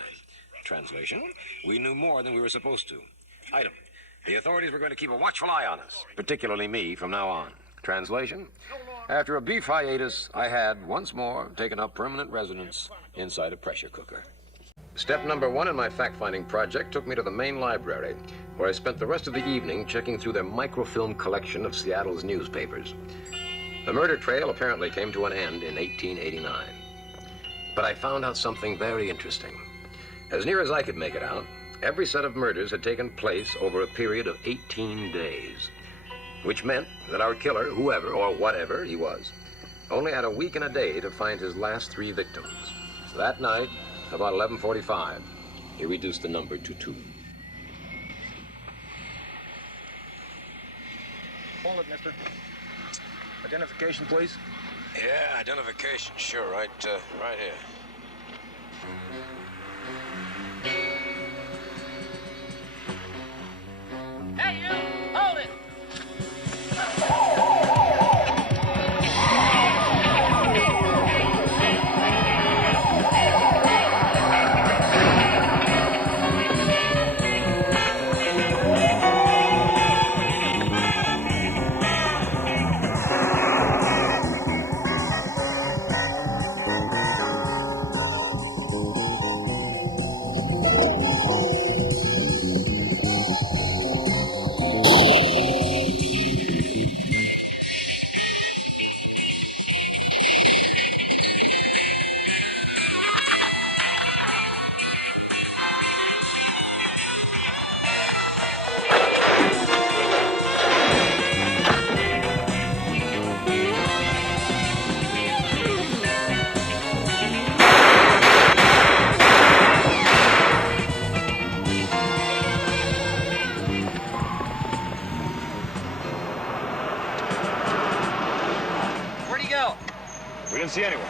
Translation: we knew more than we were supposed to. Item: the authorities were going to keep a watchful eye on us, particularly me, from now on. Translation: after a beef hiatus, I had, once more, taken up permanent residence inside a pressure cooker. Step number 1 in my fact-finding project took me to the main library, where I spent the rest of the evening checking through their microfilm collection of Seattle's newspapers. The murder trail apparently came to an end in 1889. But I found out something very interesting. As near as I could make it out, every set of murders had taken place over a period of 18 days, which meant that our killer, whoever or whatever he was, only had a week and a day to find his last 3 victims. That night, about 11:45, he reduced the number to 2. Hold it, mister. Identification, please. Yeah, identification, sure, right here. Hey, you! Hold it! We didn't see anyone.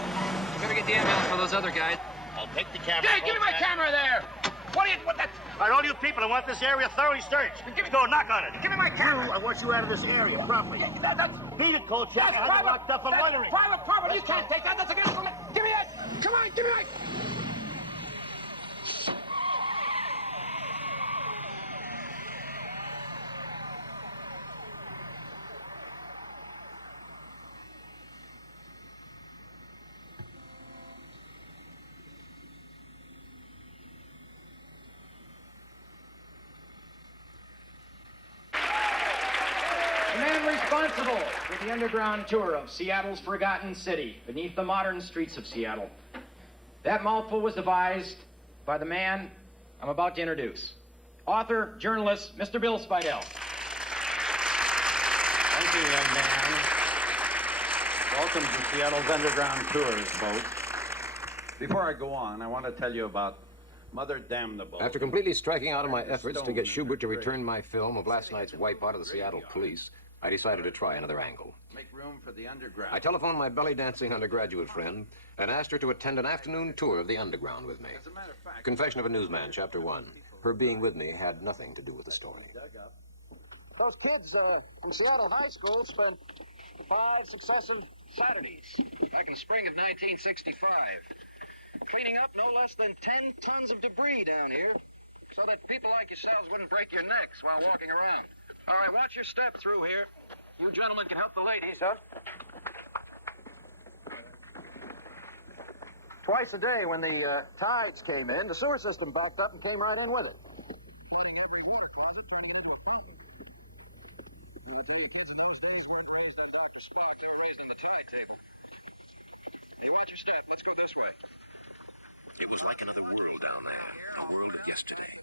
You better get the ambulance for those other guys. I'll take the camera. Hey, give me my camera there! What that? All right, all you people, I want this area thoroughly searched. Go, knock on it. Give me my camera! I want you out of this area, properly. Beat it, Kolchak. That's I have private, you locked up for loitering. Private property. You can't take that. That's against the law. Give me that. Come on, give me that. Responsible for the underground tour of Seattle's forgotten city beneath the modern streets of Seattle. That mouthful was devised by the man I'm about to introduce. Author, journalist, Mr. Bill Spidell. Thank you, young man. Welcome to Seattle's underground tours, folks. Before I go on, I want to tell you about Mother damnable. After completely striking out on my efforts to get Schubert to return my film of last night's wipeout of the Seattle police, I decided to try another angle. Make room for the underground. I telephoned my belly-dancing undergraduate friend and asked her to attend an afternoon tour of the underground with me. Confession of a Newsman, Chapter 1. Her being with me had nothing to do with the story. Those kids from Seattle High School spent 5 successive Saturdays back in spring of 1965 cleaning up no less than 10 tons of debris down here so that people like yourselves wouldn't break your necks while walking around. All right, watch your step through here. You gentlemen can help the ladies, huh? Twice a day when the tides came in, the sewer system backed up and came right in with it. Flooding every water closet, turning it into a fountain. I'll tell you, kids in those days weren't raised on Dr. Spock. They were raised on the tide table. Hey, watch your step. Let's go this way. It was like another world down there. The world of yesterday.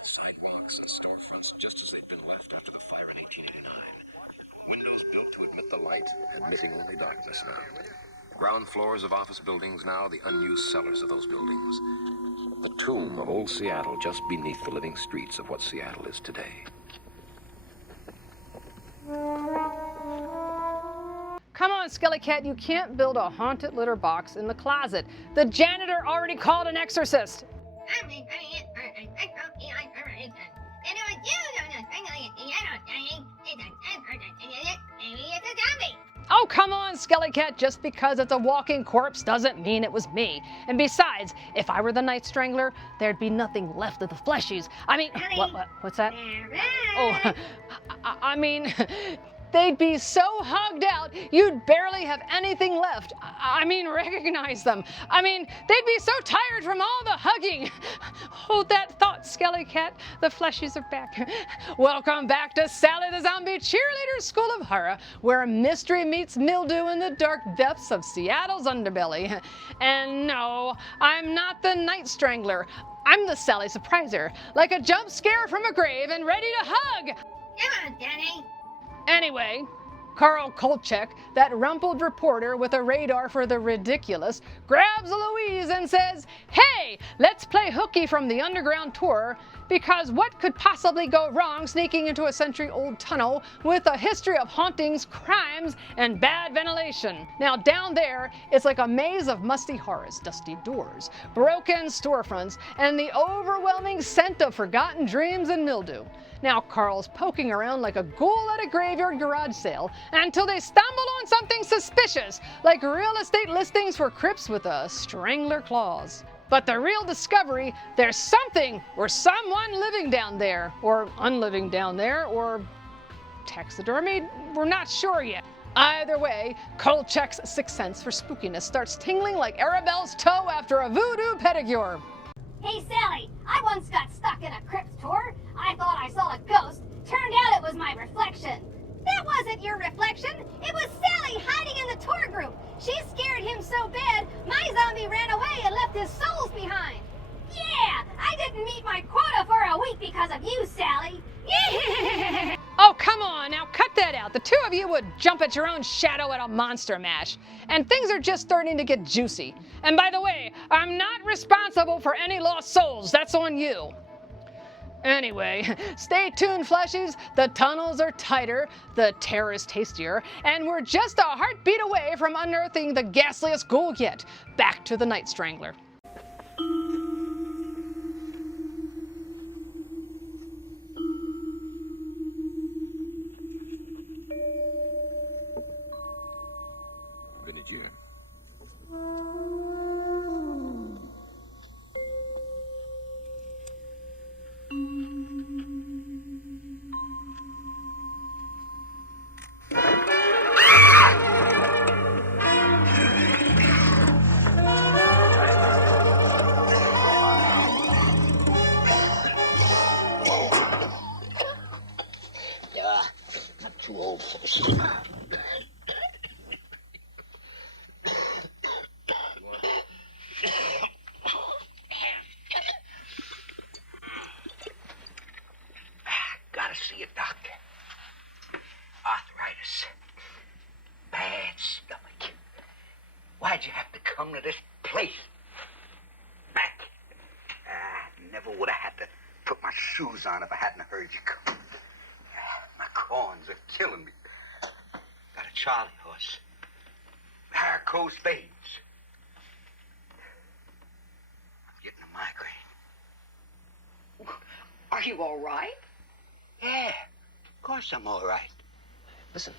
Sidewalks and storefronts just as they'd been left after the fire in 1889. Windows built to admit the light, admitting only darkness now. Ground floors of office buildings now, the unused cellars of those buildings. The tomb of old Seattle just beneath the living streets of what Seattle is today. Come on, Skelly Cat, you can't build a haunted litter box in the closet. The janitor already called an exorcist. Oh, come on, Skelly Cat. Just because it's a walking corpse doesn't mean it was me. And besides, if I were the Night Strangler, there'd be nothing left of the fleshies. I mean, what's that? Oh, I mean, they'd be so hugged out, you'd barely have anything left. I mean, recognize them. I mean, they'd be so tired from all the hugging. Hold that thought, Skelly Cat. The fleshies are back. Welcome back to Sally the Zombie Cheerleader School of Horror, where mystery meets mildew in the dark depths of Seattle's underbelly. And no, I'm not the Night Strangler. I'm the Sally Surpriser, like a jump scare from a grave and ready to hug. Come on, Danny. Anyway, Carl Kolchak, that rumpled reporter with a radar for the ridiculous, grabs Louise and says, "Hey, let's play hooky from the underground tour, because what could possibly go wrong sneaking into a century-old tunnel with a history of hauntings, crimes, and bad ventilation?" Now down there, it's like a maze of musty horrors, dusty doors, broken storefronts, and the overwhelming scent of forgotten dreams and mildew. Now Carl's poking around like a ghoul at a graveyard garage sale until they stumble on something suspicious, like real estate listings for crypts with a strangler clause. But the real discovery, there's something or someone living down there, or unliving down there, or taxidermy, we're not sure yet. Either way, Kolchak's sixth sense for spookiness starts tingling like Arabelle's toe after a voodoo pedicure. Hey, Sally, I once got stuck in a crypt tour. I thought I saw a ghost. Turned out it was my reflection. That wasn't your reflection. It was Sally hiding in the tour group. She scared him so bad, my zombie ran away and left his souls behind. Yeah, I didn't meet my quota for a week because of you, Sally. Oh, come on, now cut that out. The two of you would jump at your own shadow at a monster mash. And things are just starting to get juicy. And by the way, I'm not responsible for any lost souls. That's on you. Anyway, stay tuned, fleshies. The tunnels are tighter, the terror is tastier, and we're just a heartbeat away from unearthing the ghastliest ghoul yet. Back to the Night Strangler. Too old for this. Gotta see a doctor. Arthritis. Bad stomach. Why'd you have to come to this place? Back. on if I hadn't heard you come. My corns are killing me. Got a Charlie horse. Harco spades. I'm getting a migraine. Are you all right? Yeah, of course I'm all right. Listen,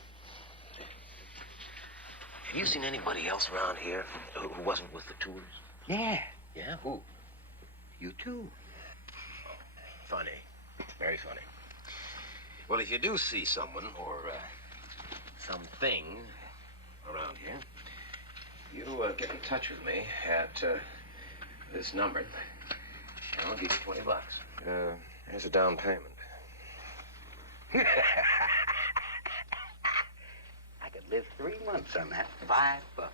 have you seen anybody else around here who wasn't with the tours? Yeah. Yeah, who? You too. Funny. Very funny. Well, if you do see someone or something around here, you get in touch with me at this number. And I'll give you $20. Here's a down payment. I could live 3 months on that $5.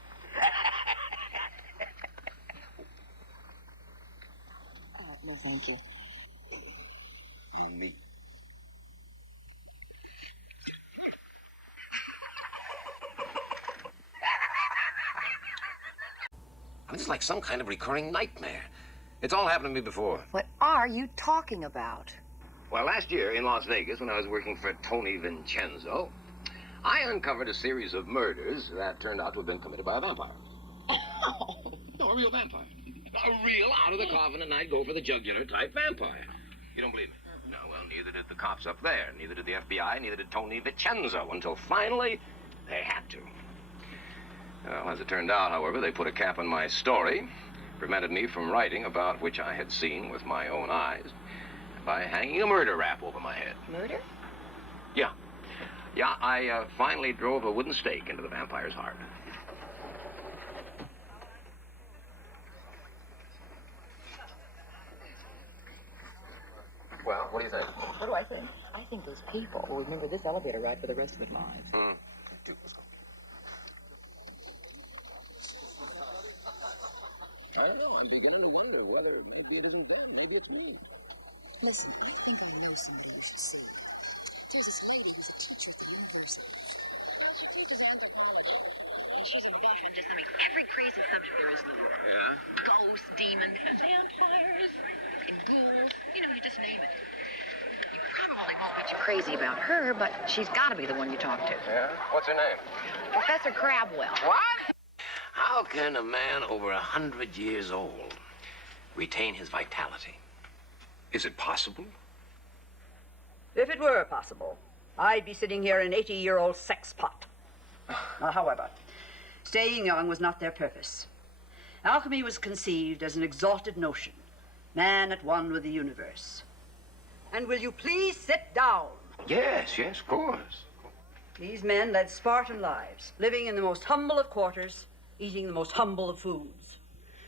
Oh, no, thank you. You me. I mean, it's like some kind of recurring nightmare. It's all happened to me before. What are you talking about? Well, last year in Las Vegas, when I was working for Tony Vincenzo, I uncovered a series of murders that turned out to have been committed by a vampire. Oh. No, a real vampire. A real out-of-the-coffin-at-night go-for-the-jugular type vampire. You don't believe me? No, well, neither did the cops up there, neither did the FBI, neither did Tony Vincenzo, until finally they had to. Well, as it turned out, however, they put a cap on my story, prevented me from writing about which I had seen with my own eyes, by hanging a murder rap over my head. Murder? Yeah. Yeah, I finally drove a wooden stake into the vampire's heart. Well, what do you think? What do I think? I think those people will remember this elevator ride for the rest of their lives. I don't know. I'm beginning to wonder whether maybe it isn't them. Maybe it's me. Listen, I think I know somebody you should see. There's this lady who's a teacher at the university. Well, she teaches anthropology. And she's involved in just, every crazy subject there is in the world. Yeah? Ghosts, demons, vampires, and ghouls. You know, you just name it. You probably won't get you crazy about her, but she's got to be the one you talk to. Yeah? What's her name? Professor Crabwell. What? How can a man over 100 years old retain his vitality? Is it possible? If it were possible, I'd be sitting here an 80-year-old sex pot. However, staying young was not their purpose. Alchemy was conceived as an exalted notion, man at one with the universe. And will you please sit down? Yes, of course. These men led Spartan lives, living in the most humble of quarters, eating the most humble of foods.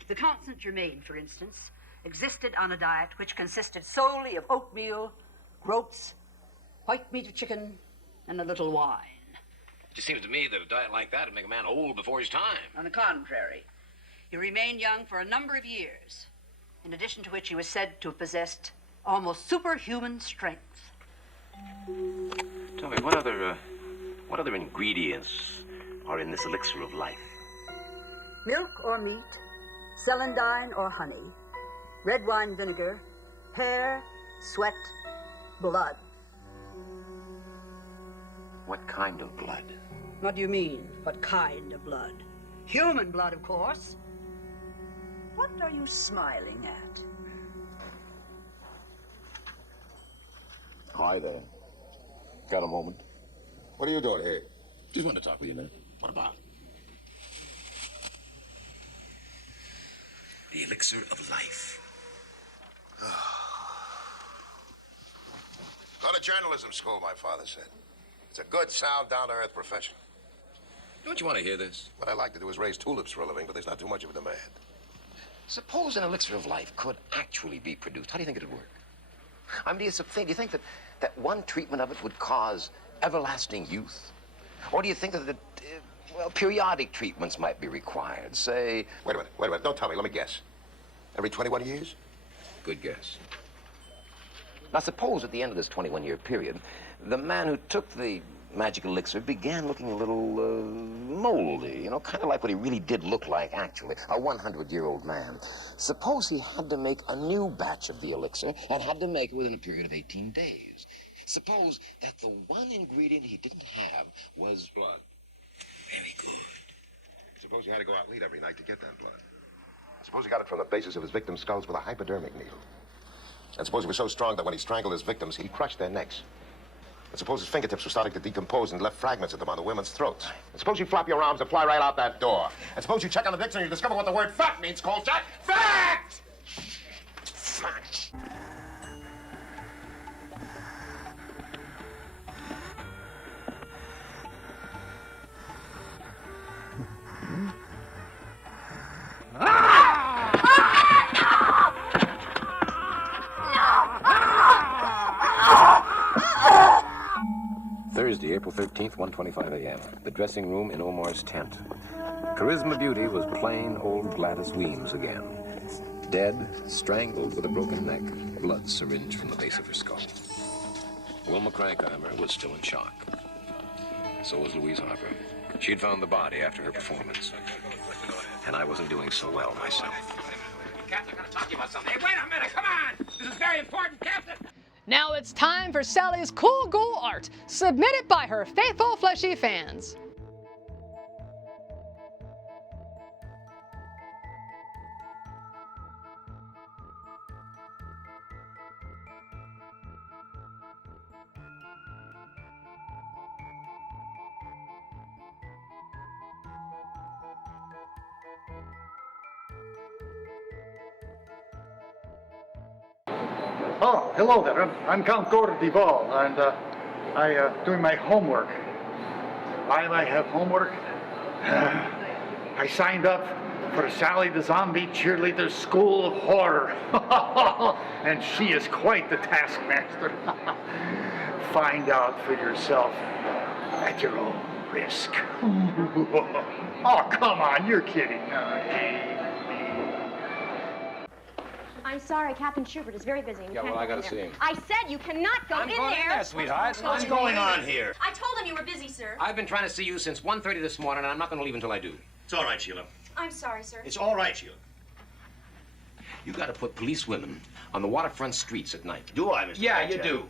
The Count St. Germain, for instance, existed on a diet which consisted solely of oatmeal, groats, white meat of chicken, and a little wine. It just seems to me that a diet like that would make a man old before his time. On the contrary, he remained young for a number of years, in addition to which he was said to have possessed almost superhuman strength. Tell me, what other ingredients are in this elixir of life? Milk or meat, celandine or honey, red wine vinegar, hair, sweat, blood. What kind of blood? What do you mean, what kind of blood? Human blood, of course. What are you smiling at? Hi there. Got a moment? What are you doing here? Just want to talk with you a minute. What about? The elixir of life. Go to journalism school, my father said. It's a good, sound, down-to-earth profession. Don't you want to hear this? What I like to do is raise tulips for a living, but there's not too much of a demand. Suppose an elixir of life could actually be produced. How do you think it'd work? I mean, do you think that one treatment of it would cause everlasting youth? Or do you think that periodic treatments might be required, say... Wait a minute. Don't tell me. Let me guess. Every 21 years? Good guess. Now, suppose at the end of this 21-year period, the man who took the magic elixir began looking a little moldy, kind of like what he really did look like, actually, a 100-year-old man. Suppose he had to make a new batch of the elixir and had to make it within a period of 18 days. Suppose that the one ingredient he didn't have was blood. Very good. Suppose he had to go out late every night to get that blood. Suppose he got it from the bases of his victims' skulls with a hypodermic needle. And suppose he was so strong that when he strangled his victims, he crushed their necks. And suppose his fingertips were starting to decompose and left fragments of them on the women's throats. And suppose you flap your arms and fly right out that door. And suppose you check on the dictionary and you discover what the word fact means, Kolchak. Fact! Fact! Thursday, April 13th, 1:25 a.m. The dressing room in Omar's tent. Charisma Beauty was plain old Gladys Weems again. Dead, strangled with a broken neck, blood syringed from the base of her skull. Wilma Crankheimer was still in shock. So was Louise Harper. She'd found the body after her performance. And I wasn't doing so well myself. Captain, I'm going to talk to you about something. Hey, wait a minute, come on! This is very important, Captain! Now it's time for Sally's cool ghoul art, submitted by her faithful fleshy fans. Oh, hello there. I'm Count Gordon Duval, and doing my homework. Why do I have homework? I signed up for Sally the Zombie Cheerleader School of Horror. And she is quite the taskmaster. Find out for yourself at your own risk. Oh, come on, you're kidding. I'm sorry, Captain Schubert is very busy. Yeah, well, I gotta see him. I said you cannot go in there. I'm going in there, sweetheart. What's going on here? I told him you were busy, sir. I've been trying to see you since 1:30 this morning, and I'm not going to leave until I do. It's all right, Sheila. I'm sorry, sir. It's all right, Sheila. You got to put police women on the waterfront streets at night. Do I, Mr. Yeah, Kolchak? you do.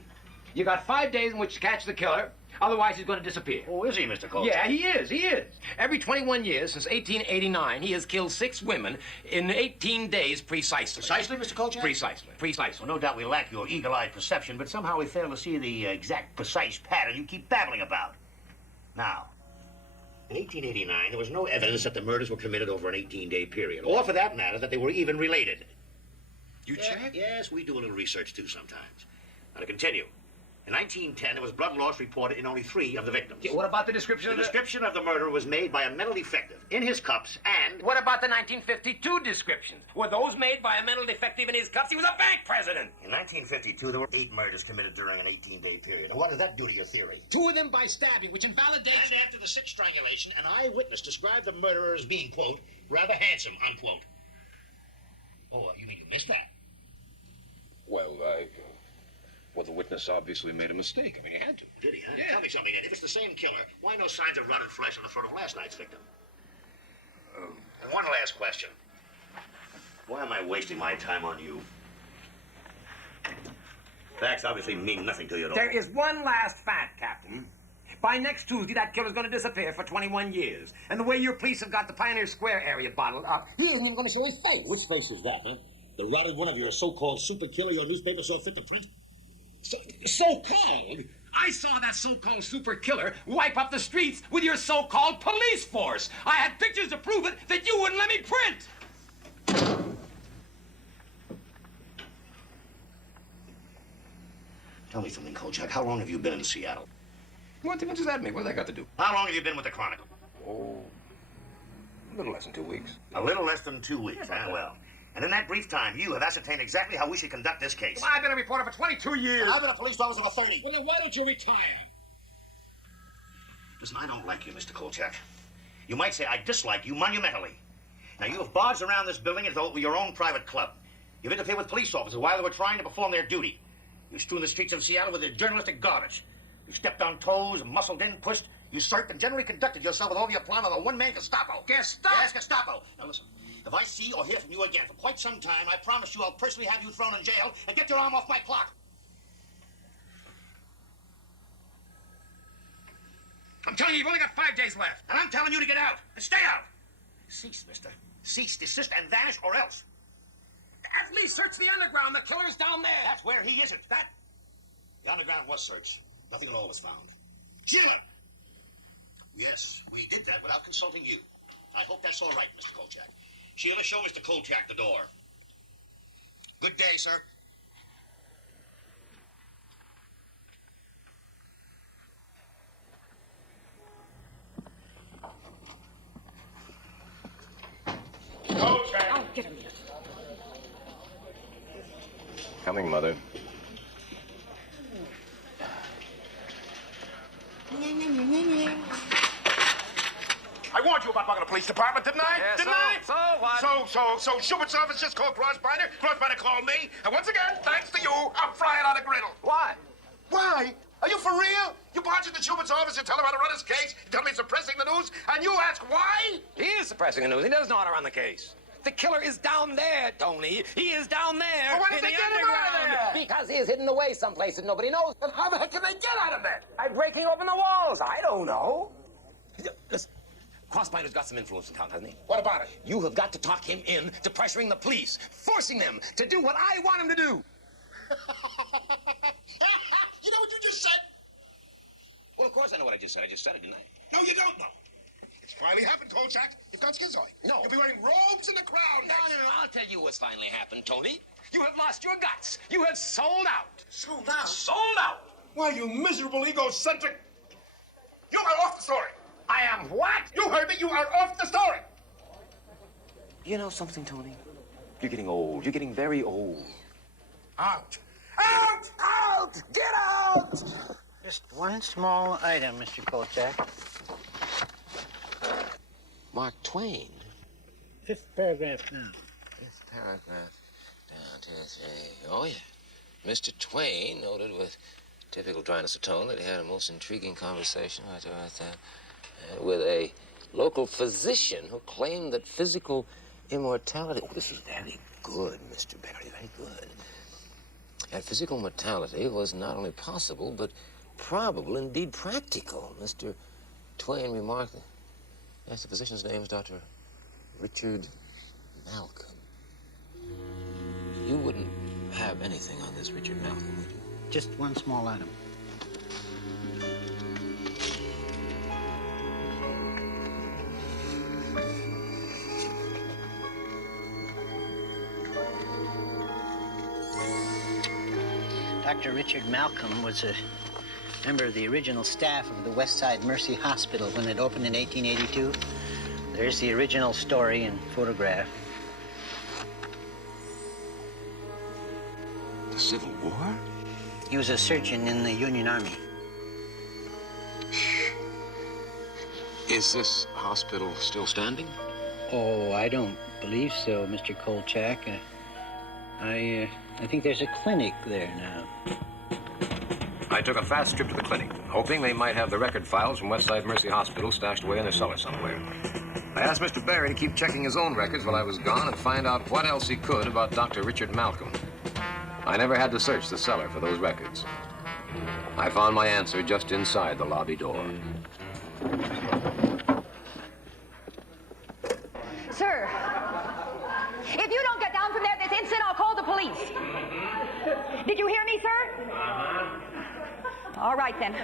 You got 5 days in which to catch the killer. Otherwise, he's going to disappear. Oh, is he, Mr. Kolchak? Yeah, he is. He is. Every 21 years since 1889, he has killed 6 women in 18 days precisely. Precisely, Mr. Kolchak? Precisely. Precisely. Well, no doubt we lack your eagle-eyed perception, but somehow we fail to see the exact, precise pattern you keep babbling about. Now, in 1889, there was no evidence that the murders were committed over an 18-day period, or for that matter, that they were even related. You check? Yes, we do a little research, too, sometimes. Now, to continue. In 1910, there was blood loss reported in only 3 of the victims. Yeah, what about the description The description of the murderer was made by a mental defective in his cups, and... What about the 1952 descriptions? Were those made by a mental defective in his cups? He was a bank president! In 1952, there were 8 murders committed during an 18-day period. And what does that do to your theory? 2 of them by stabbing, which invalidates... And after the 6th strangulation, an eyewitness described the murderer as being, quote, rather handsome, unquote. Oh, you mean you missed that? Well, Well, the witness obviously made a mistake. I mean, he had to. Did he, huh? Yeah. Tell me something, Ed. If it's the same killer, why no signs of rotted flesh on the throat of last night's victim? And one last question. Why am I wasting my time on you? Facts obviously mean nothing to you at all. There is one last fact, Captain. By next Tuesday, that killer's going to disappear for 21 years. And the way your police have got the Pioneer Square area bottled up, he isn't even going to show his face. Which face is that, huh? The rotted one of your so-called super killer your newspaper saw fit to print? So-called? I saw that so-called super killer wipe up the streets with your so-called police force. I had pictures to prove it that you wouldn't let me print. Tell me something, Kolchak. How long have you been in Seattle? What difference does that make? What does that got to do? How long have you been with the Chronicle? Oh, a little less than 2 weeks. A little less than 2 weeks, huh? Well. And in that brief time, you have ascertained exactly how we should conduct this case. Well, I've been a reporter for 22 years. I've been a police officer for 30. Well, then why don't you retire? Listen, I don't like you, Mr. Kolchak. You might say I dislike you monumentally. Now, you have barged around this building as though it were your own private club. You've interfered with police officers while they were trying to perform their duty. You've strewn the streets of Seattle with your journalistic garbage. You stepped on toes, muscled in, pushed, usurped, and generally conducted yourself with all your plan of a one-man Gestapo. Gestapo? Yes, Gestapo. Now listen, if I see or hear from you again for quite some time, I promise you I'll personally have you thrown in jail and get your arm off my clock. I'm telling you, you've only got 5 days left. And I'm telling you to get out. And stay out. Cease, mister. Cease, desist, and vanish, or else. At least search the underground. The killer's down there. That's where he isn't. The underground was searched. Nothing at all was found. Jim! Yes, we did that without consulting you. I hope that's all right, Mr. Kolchak. Sheila, show Mr. Kolchak the door. Good day, sir. Kolchak! Oh, get him here. Coming, Mother. I warned you about bugging the police department, didn't I? Yeah, didn't I? so what? So Schubert's office just called Crossbinder. Crossbinder called me. And once again, thanks to you, I'm frying on a griddle. Why? Why? Are you for real? You barge into Schubert's office and tell him how to run his case, you tell me he's suppressing the news, and you ask why? He is suppressing the news. He doesn't know how to run the case. The killer is down there, Tony. He is down there. Well, why did in they the get him out of underground. there? Because he is hidden away someplace that nobody knows. Then how the heck can they get out of there? By breaking open the walls. I don't know. Listen, Crossbinder's got some influence in town, hasn't he? What about it? You have got to talk him in to pressuring the police, forcing them to do what I want him to do. You know what you just said? Well, of course I know what I just said. I just said it, didn't I? No, you don't know. It's finally happened, Kolchak. You've got schizoid. No. You'll be wearing robes in the crowd No, next. no, no. I'll tell you what's finally happened, Tony. You have lost your guts. You have sold out. Sold out? Sold out. Why, you miserable, egocentric... You are off the story. I am what? You heard me. You are off the story. You know something, Tony? You're getting old. You're getting very old. Out. Out! Out! Get out! Just one small item, Mr. Kolchak. Mark Twain. 5th paragraph now. 5th paragraph. Down 2, 3. Oh, yeah. Mr. Twain noted with typical dryness of tone that he had a most intriguing conversation with a local physician who claimed that physical immortality... Oh, this is very good, Mr. Barry, very good. And physical mortality was not only possible, but probable, indeed practical. Mr. Twain remarked... Yes, the physician's name is Dr. Richard Malcolm. You wouldn't have anything on this Richard Malcolm, would you? Just one small item. Dr. Richard Malcolm was a member of the original staff of the West Side Mercy Hospital when it opened in 1882. There's the original story and photograph. The Civil War? He was a surgeon in the Union Army. Is this hospital still standing? Oh, I don't believe so, Mr. Kolchak. I think there's a clinic there now. I took a fast trip to the clinic, hoping they might have the record files from Westside Mercy Hospital stashed away in their cellar somewhere. I asked Mr. Barry to keep checking his own records while I was gone and find out what else he could about Dr. Richard Malcolm. I never had to search the cellar for those records. I found my answer just inside the lobby door. Sir, if you don't get down from there this instant, I'll call the police. Did you hear me, sir? All right, then.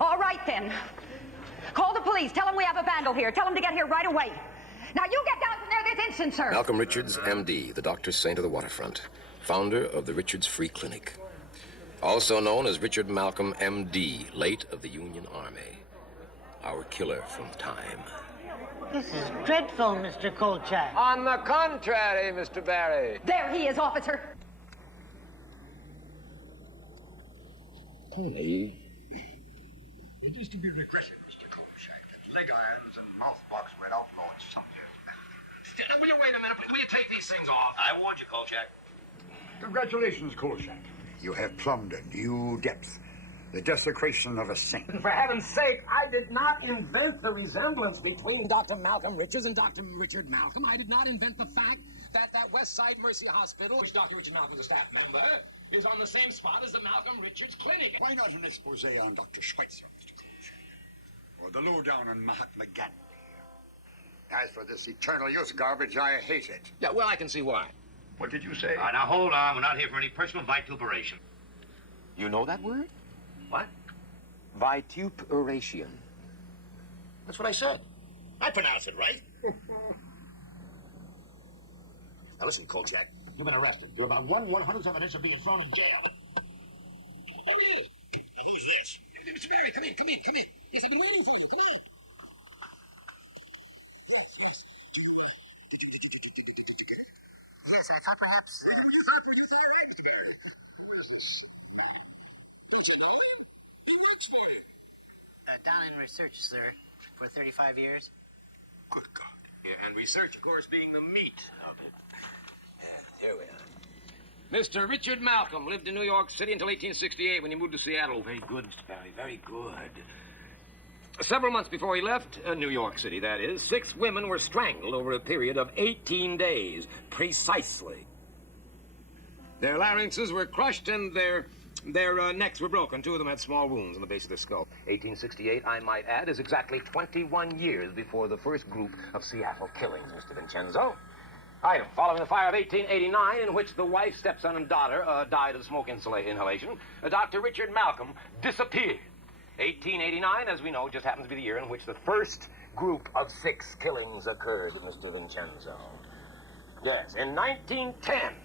All right, then. Call the police. Tell them we have a vandal here. Tell them to get here right away. Now, you get down from there this instant, sir. Malcolm Richards, M.D., the doctor's saint of the waterfront, founder of the Richards Free Clinic. Also known as Richard Malcolm, M.D., late of the Union Army. Our killer from time. This is dreadful, Mr. Kolchak. On the contrary, Mr. Barry. There he is, officer. Tony. It is to be regretted, Mr. Kolchak, that leg irons and mouthbox were outlawed some years back. Will you wait a minute? Will you take these things off? I warned you, Kolchak. Congratulations, Kolchak. You have plumbed a new depth. The desecration of a saint. For heaven's sake, I did not invent the resemblance between Dr. Malcolm Richards and Dr. Richard Malcolm. I did not invent the fact that West Side Mercy Hospital, which Dr. Richard Malcolm was a staff member, is on the same spot as the Malcolm Richards Clinic. Why not an expose on Dr. Schweitzer, Mr. Kolchak? Or the lowdown on Mahatma Gandhi? As for this eternal use garbage, I hate it. Yeah, well, I can see why. What did you say? Now, hold on. We're not here for any personal vituperation. You know that word? What? Vituperation. That's what I said. I pronounce it right. Now listen, Kolchak, you've been arrested. You're about 1/100th of an inch of being thrown in jail. Oh, who's this? Mr. Barry, come in. He's a balloon for you. Come in. Yes, I thought perhaps... Don't you know him? He works for you. Down in research, sir, for 35 years. Good God. Yeah, and research, of course, being the meat of it. Here we are. Mr. Richard Malcolm lived in New York City until 1868 when he moved to Seattle. Very good, Mr. Barry, very good. Several months before he left New York City, that is, 6 women were strangled over a period of 18 days, precisely. Their larynxes were crushed and their necks were broken. 2 of them had small wounds on the base of their skull. 1868, I might add, is exactly 21 years before the first group of Seattle killings, Mr. Vincenzo. Item, following the fire of 1889, in which the wife, stepson, and daughter died of smoke inhalation, Dr. Richard Malcolm disappeared. 1889, as we know, just happens to be the year in which the first Group of 6 killings occurred, Mr. Vincenzo. Yes, in 1910,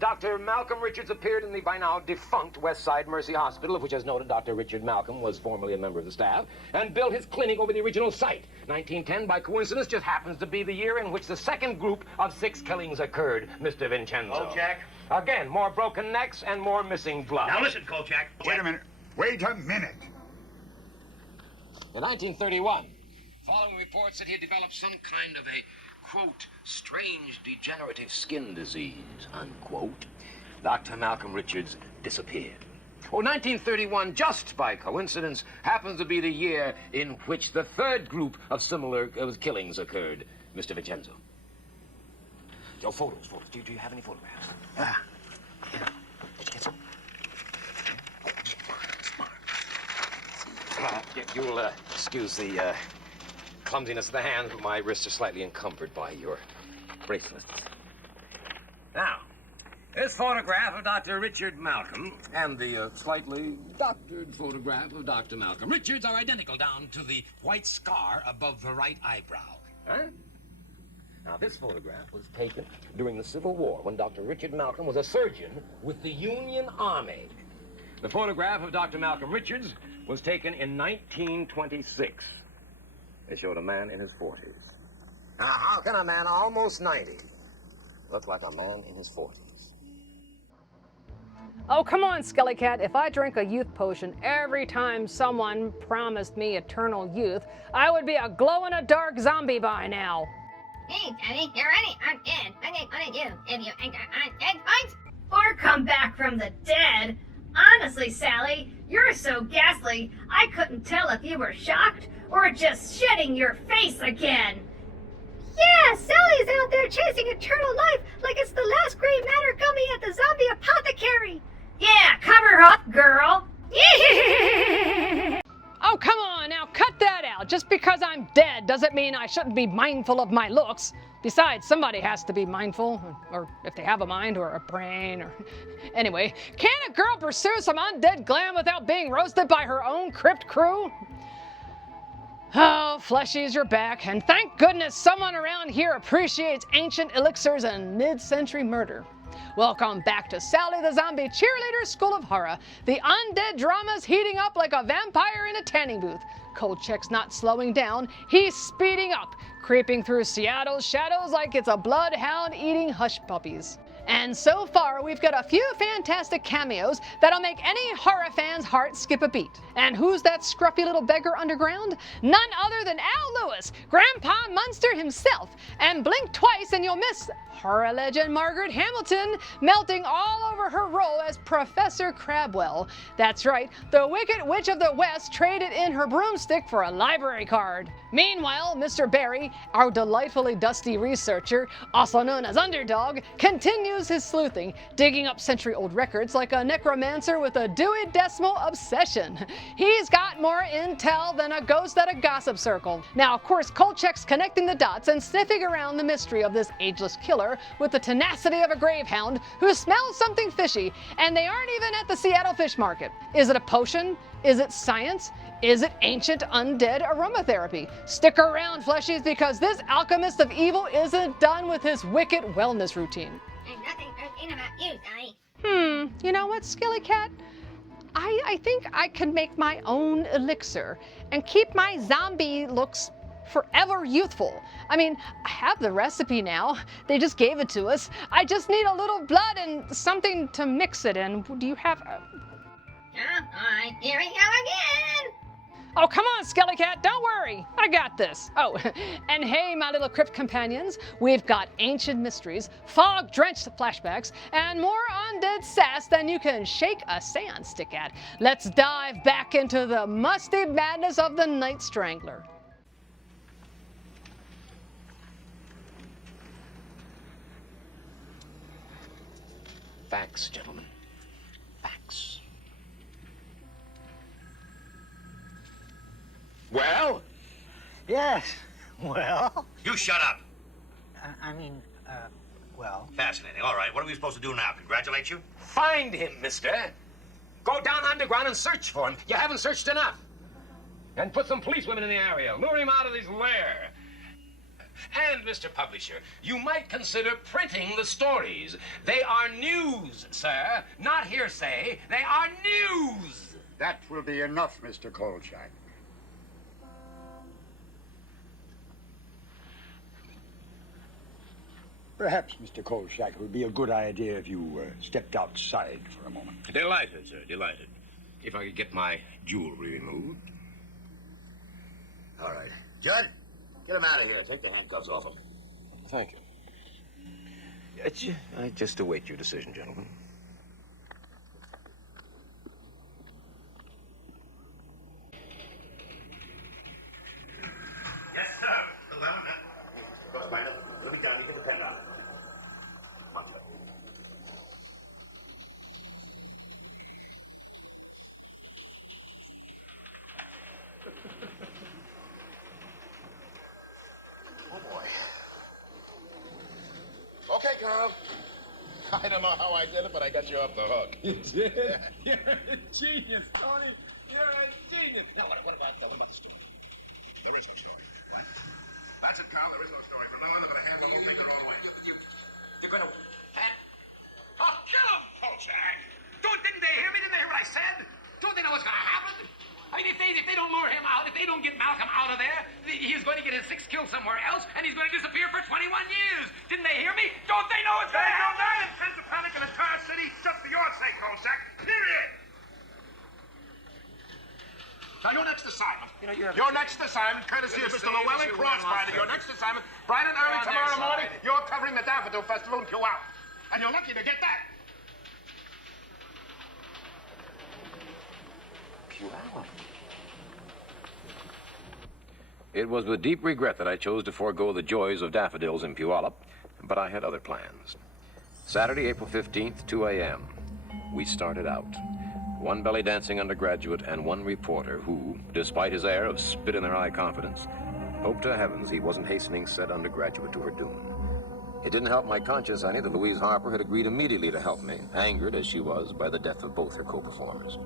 Dr. Malcolm Richards appeared in the by now defunct West Side Mercy Hospital, of which, as noted, Dr. Richard Malcolm was formerly a member of the staff, and built his clinic over the original site. 1910, by coincidence, just happens to be the year in which the second group of 6 killings occurred, Mr. Vincenzo. Kolchak. Again, more broken necks and more missing blood. Now listen, Kolchak. Wait a minute. Wait a minute. In 1931, following reports that he had developed some kind of a, quote, strange degenerative skin disease, unquote, Dr. Malcolm Richards disappeared. Well, 1931, just by coincidence, happens to be the year in which the third group of similar killings occurred, Mr. Vincenzo. Your photos. Do you have any photographs? Yeah. Did you get some? You'll excuse the clumsiness of the hands, but my wrists are slightly encumbered by your bracelet. Now, this photograph of Dr. Richard Malcolm and the slightly doctored photograph of Dr. Malcolm Richards are identical down to the white scar above the right eyebrow. Huh? Now, this photograph was taken during the Civil War when Dr. Richard Malcolm was a surgeon with the Union Army. The photograph of Dr. Malcolm Richards was taken in 1926. It showed a man in his 40s. Now, how can a man almost 90 look like a man in his 40s? Oh, come on, Skelly Cat. If I drank a youth potion every time someone promised me eternal youth, I would be a glow-in-the-dark zombie by now. Hey, Daddy, you're ready. I'm dead. I think what to do if you enter undead fights or come back from the dead. Honestly, Sally, you're so ghastly, I couldn't tell if you were shocked or just shedding your face again. Yeah, Sally's out there chasing eternal life like it's the last great matter coming at the zombie apothecary. Yeah, cover up, girl. Oh, come on now, cut that out. Just because I'm dead doesn't mean I shouldn't be mindful of my looks. Besides, somebody has to be mindful, or if they have a mind or a brain, or... Anyway, can a girl pursue some undead glam without being roasted by her own crypt crew? Oh, fleshies, you're back, and thank goodness someone around here appreciates ancient elixirs and mid-century murder. Welcome back to Sally the Zombie Cheerleader School of Horror. The undead drama's heating up like a vampire in a tanning booth. Kolchak's not slowing down, he's speeding up, creeping through Seattle's shadows like it's a bloodhound eating hush puppies. And so far, we've got a few fantastic cameos that'll make any horror fan's heart skip a beat. And who's that scruffy little beggar underground? None other than Al Lewis, Grandpa Munster himself. And blink twice and you'll miss horror legend Margaret Hamilton melting all over her role as Professor Crabwell. That's right, the Wicked Witch of the West traded in her broomstick for a library card. Meanwhile, Mr. Barry, our delightfully dusty researcher, also known as Underdog, continues his sleuthing, digging up century-old records like a necromancer with a Dewey Decimal obsession. He's got more intel than a ghost at a gossip circle. Now, of course, Kolchak's connecting the dots and sniffing around the mystery of this ageless killer with the tenacity of a gravehound who smells something fishy, and they aren't even at the Seattle fish market. Is it a potion? Is it science? Is it ancient undead aromatherapy? Stick around, fleshies, because this alchemist of evil isn't done with his wicked wellness routine. There's nothing routine about you, Sally. You know what, Skilly Cat? I think I could make my own elixir and keep my zombie looks forever youthful. I mean, I have the recipe now. They just gave it to us. I just need a little blood and something to mix it in. Do you have All right, here we go again. Oh, come on, Skelly Cat, don't worry. I got this. Oh, and hey, my little crypt companions, we've got ancient mysteries, fog-drenched flashbacks, and more undead sass than you can shake a seance stick at. Let's dive back into the musty madness of the Night Strangler. Facts, gentlemen. Facts. Well? Yes. Well? You shut up. Well. Fascinating. All right, what are we supposed to do now? Congratulate you? Find him, mister. Go down underground and search for him. You haven't searched enough. And put some policewomen in the area. Lure him out of his lair. And, Mr. Publisher, you might consider printing the stories. They are news, sir. Not hearsay. They are news. That will be enough, Mr. Kolchak. Perhaps, Mr. Kolchak, it would be a good idea if you stepped outside for a moment. Delighted, sir, delighted. If I could get my jewelry removed. All right. Judd, get him out of here. Take the handcuffs off him. Thank you. I just await your decision, gentlemen. Yes, sir. Well, man. Let me down. You get the pen out. Oh, boy. Okay, Carl. I don't know how I did it, but I got you off the hook. You did? You're a genius, Tony. You're a genius. Now, what about the story? There is no story. What? That's it, Carl. There is no story. From now on, they're going to hand the whole thing their own way. They're going to... Oh, kill him, Kolchak! Didn't they hear me? Didn't they hear what I said? Don't they know what's going to happen? I mean, if they don't lure him out, if they don't get Malcolm out of there, he's going to get his 6 kills somewhere else, and he's going to disappear for 21 years. Didn't they hear me? Don't they know what's going to happen? There's no intent to panic in the entire city just for your sake, Kolchak. Period. Now, your next assignment. Your next assignment, courtesy of Mr. Llewellyn Crossbinder. Your next assignment, bright and early tomorrow morning, you're covering the Daffodil Festival in Puyallup. And you're lucky to get that. It was with deep regret that I chose to forego the joys of daffodils in Puyallup, but I had other plans. Saturday, April 15th, 2 a.m. We started out. One belly dancing undergraduate and one reporter who, despite his air of spit-in-their-eye confidence, hoped to heavens he wasn't hastening said undergraduate to her doom. It didn't help my conscience any that Louise Harper had agreed immediately to help me, angered as she was by the death of both her co-performers.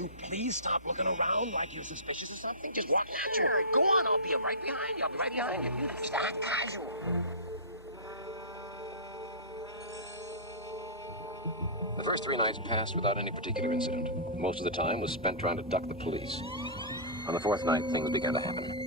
you please stop looking around like you're suspicious of something? Just walk natural. Go on, I'll be right behind you. I'll be right behind you. Just act casual. The first 3 nights passed without any particular incident. Most of the time was spent trying to duck the police. On the 4th night, things began to happen.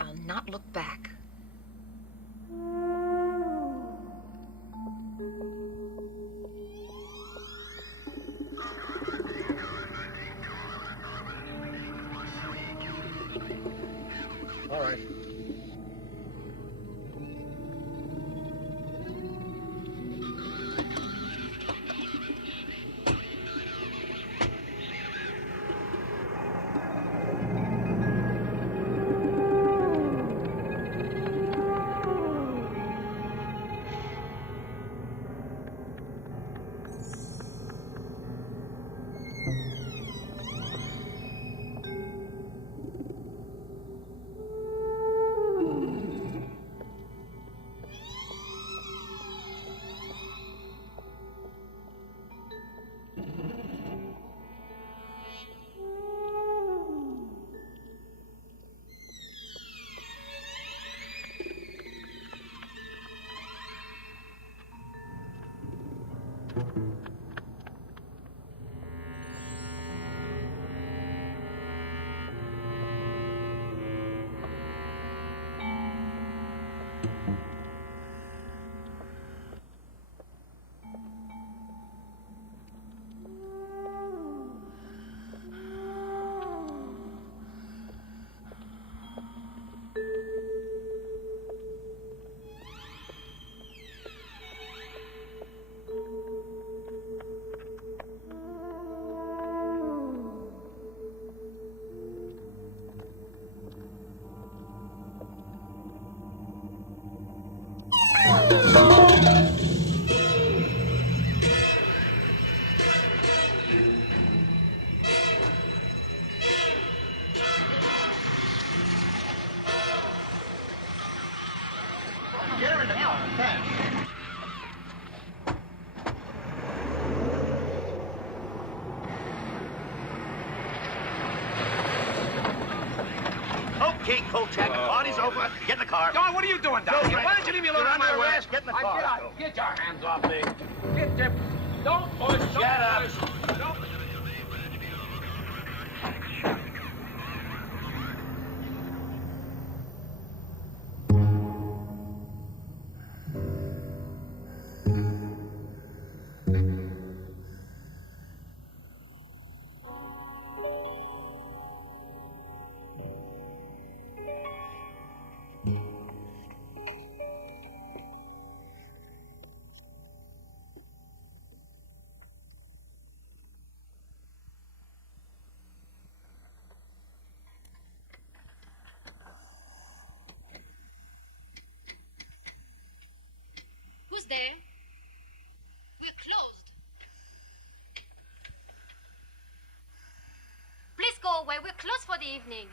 I'll not look back. All right. Okay, Kolchak, the party's over. Get in the car. Don, what are you doing down here? Why don't you leave me alone on my way? Get in the car. Get your hands off me. Get your... Don't push. Shut up. Don't... Who's there? We're closed. Please go away. We're closed for the evening.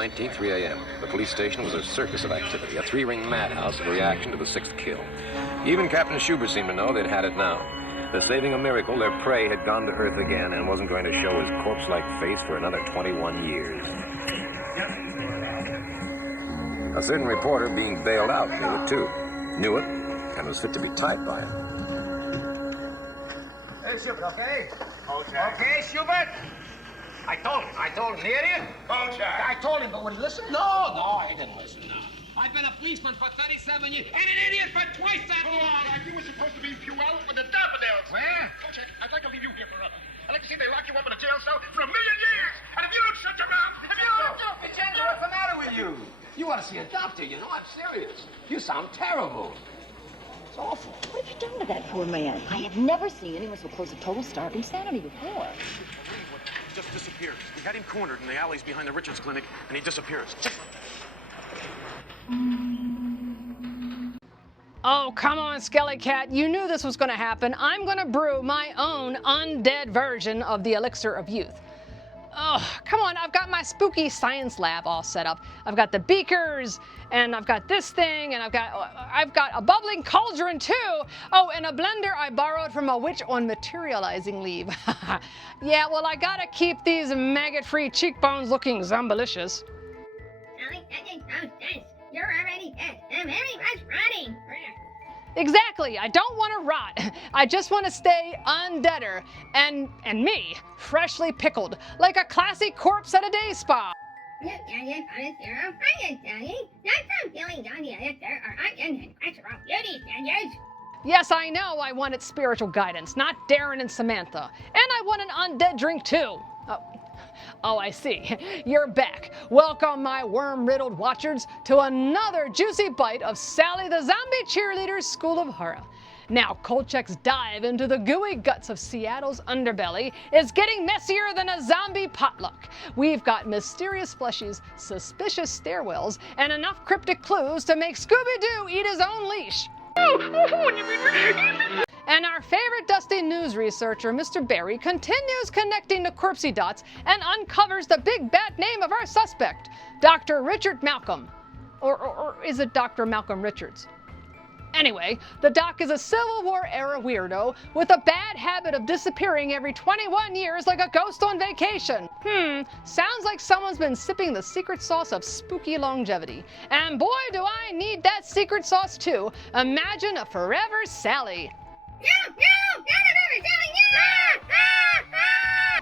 19th, 3 a.m. The police station was a circus of activity, a three-ring madhouse of reaction to the sixth kill. Even Captain Schubert seemed to know they'd had it now. The saving a miracle, their prey had gone to Earth again and wasn't going to show his corpse-like face for another 21 years. A certain reporter being bailed out knew it, too. Knew it, and was fit to be tied by it. Hey, Schubert, okay? Okay, Schubert? I told him, the idiot? Kolchak. I told him, but would he listen? No, he didn't listen, no. I've been a policeman for 37 years and an idiot for twice that long. You were supposed to be Puyallup with the daffodils. Where? Kolchak, I'd like to leave you here forever. I'd like to see they lock you up in a jail cell for 1,000,000 years. And if you don't shut your mouth, if you don't... Vincenzo, what's the matter with you? You want to see a doctor, you know? I'm serious. You sound terrible. It's awful. What have you done to that poor man? I have never seen anyone so close to total starved insanity before. He just disappears. We had him cornered in the alleys behind the Richards Clinic, and he disappears. Just like that. Oh, come on, Skelly Cat. You knew this was going to happen. I'm going to brew my own undead version of the elixir of youth. Oh, come on. I've got my spooky science lab all set up. I've got the beakers, and I've got this thing, and I've got a bubbling cauldron, too. Oh, and a blender I borrowed from a witch on materializing leave. Yeah, well, I got to keep these maggot-free cheekbones looking zombalicious. You're already dead. Everyone's running. Exactly. I don't want to rot. I just want to stay undeader. And me, freshly pickled, like a classy corpse at a day spa. Yes, I know I wanted spiritual guidance, not Darren and Samantha. And I want an undead drink, too. Oh, I see. You're back. Welcome, my worm-riddled watchers, to another juicy bite of Sally the Zombie Cheerleader's School of Horror. Now, Kolchak's dive into the gooey guts of Seattle's underbelly is getting messier than a zombie potluck. We've got mysterious fleshies, suspicious stairwells, and enough cryptic clues to make Scooby-Doo eat his own leash. And our favorite dusty news researcher, Mr. Barry, continues connecting the corpsey dots and uncovers the big bad name of our suspect, Dr. Richard Malcolm. Or is it Dr. Malcolm Richards? Anyway, the doc is a Civil War-era weirdo with a bad habit of disappearing every 21 years like a ghost on vacation. Sounds like someone's been sipping the secret sauce of spooky longevity. And boy, do I need that secret sauce too. Imagine a forever Sally. No, not a forever Sally, no!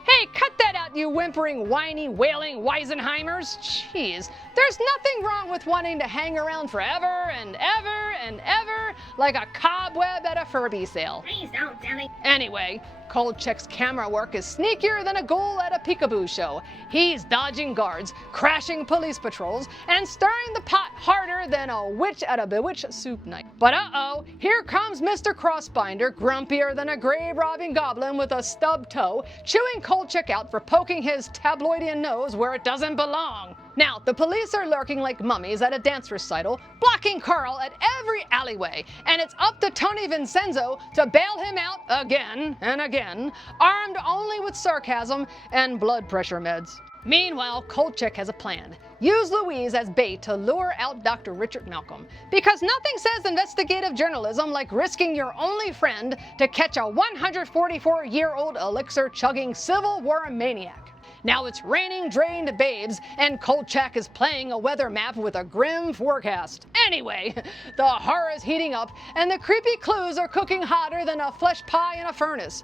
Hey, cut that out, you whimpering, whiny, wailing Weisenheimers. Jeez, there's nothing wrong with wanting to hang around forever and ever and ever like a cobweb at a Furby sale. Please don't, Sally. Anyway, Kolchak's camera work is sneakier than a ghoul at a peekaboo show. He's dodging guards, crashing police patrols, and stirring the pot harder than a witch at a bewitched soup night. But uh-oh, here comes Mr. Crossbinder, grumpier than a grave-robbing goblin with a stubbed toe, chewing Kolchak out for poking his tabloidian nose where it doesn't belong. Now, the police are lurking like mummies at a dance recital, blocking Carl at every alleyway, and it's up to Tony Vincenzo to bail him out again and again, armed only with sarcasm and blood pressure meds. Meanwhile, Kolchak has a plan. Use Louise as bait to lure out Dr. Richard Malcolm. Because nothing says investigative journalism like risking your only friend to catch a 144-year-old elixir-chugging Civil War maniac. Now it's raining drained babes, and Kolchak is playing a weather map with a grim forecast. Anyway, the horror's heating up, and the creepy clues are cooking hotter than a flesh pie in a furnace.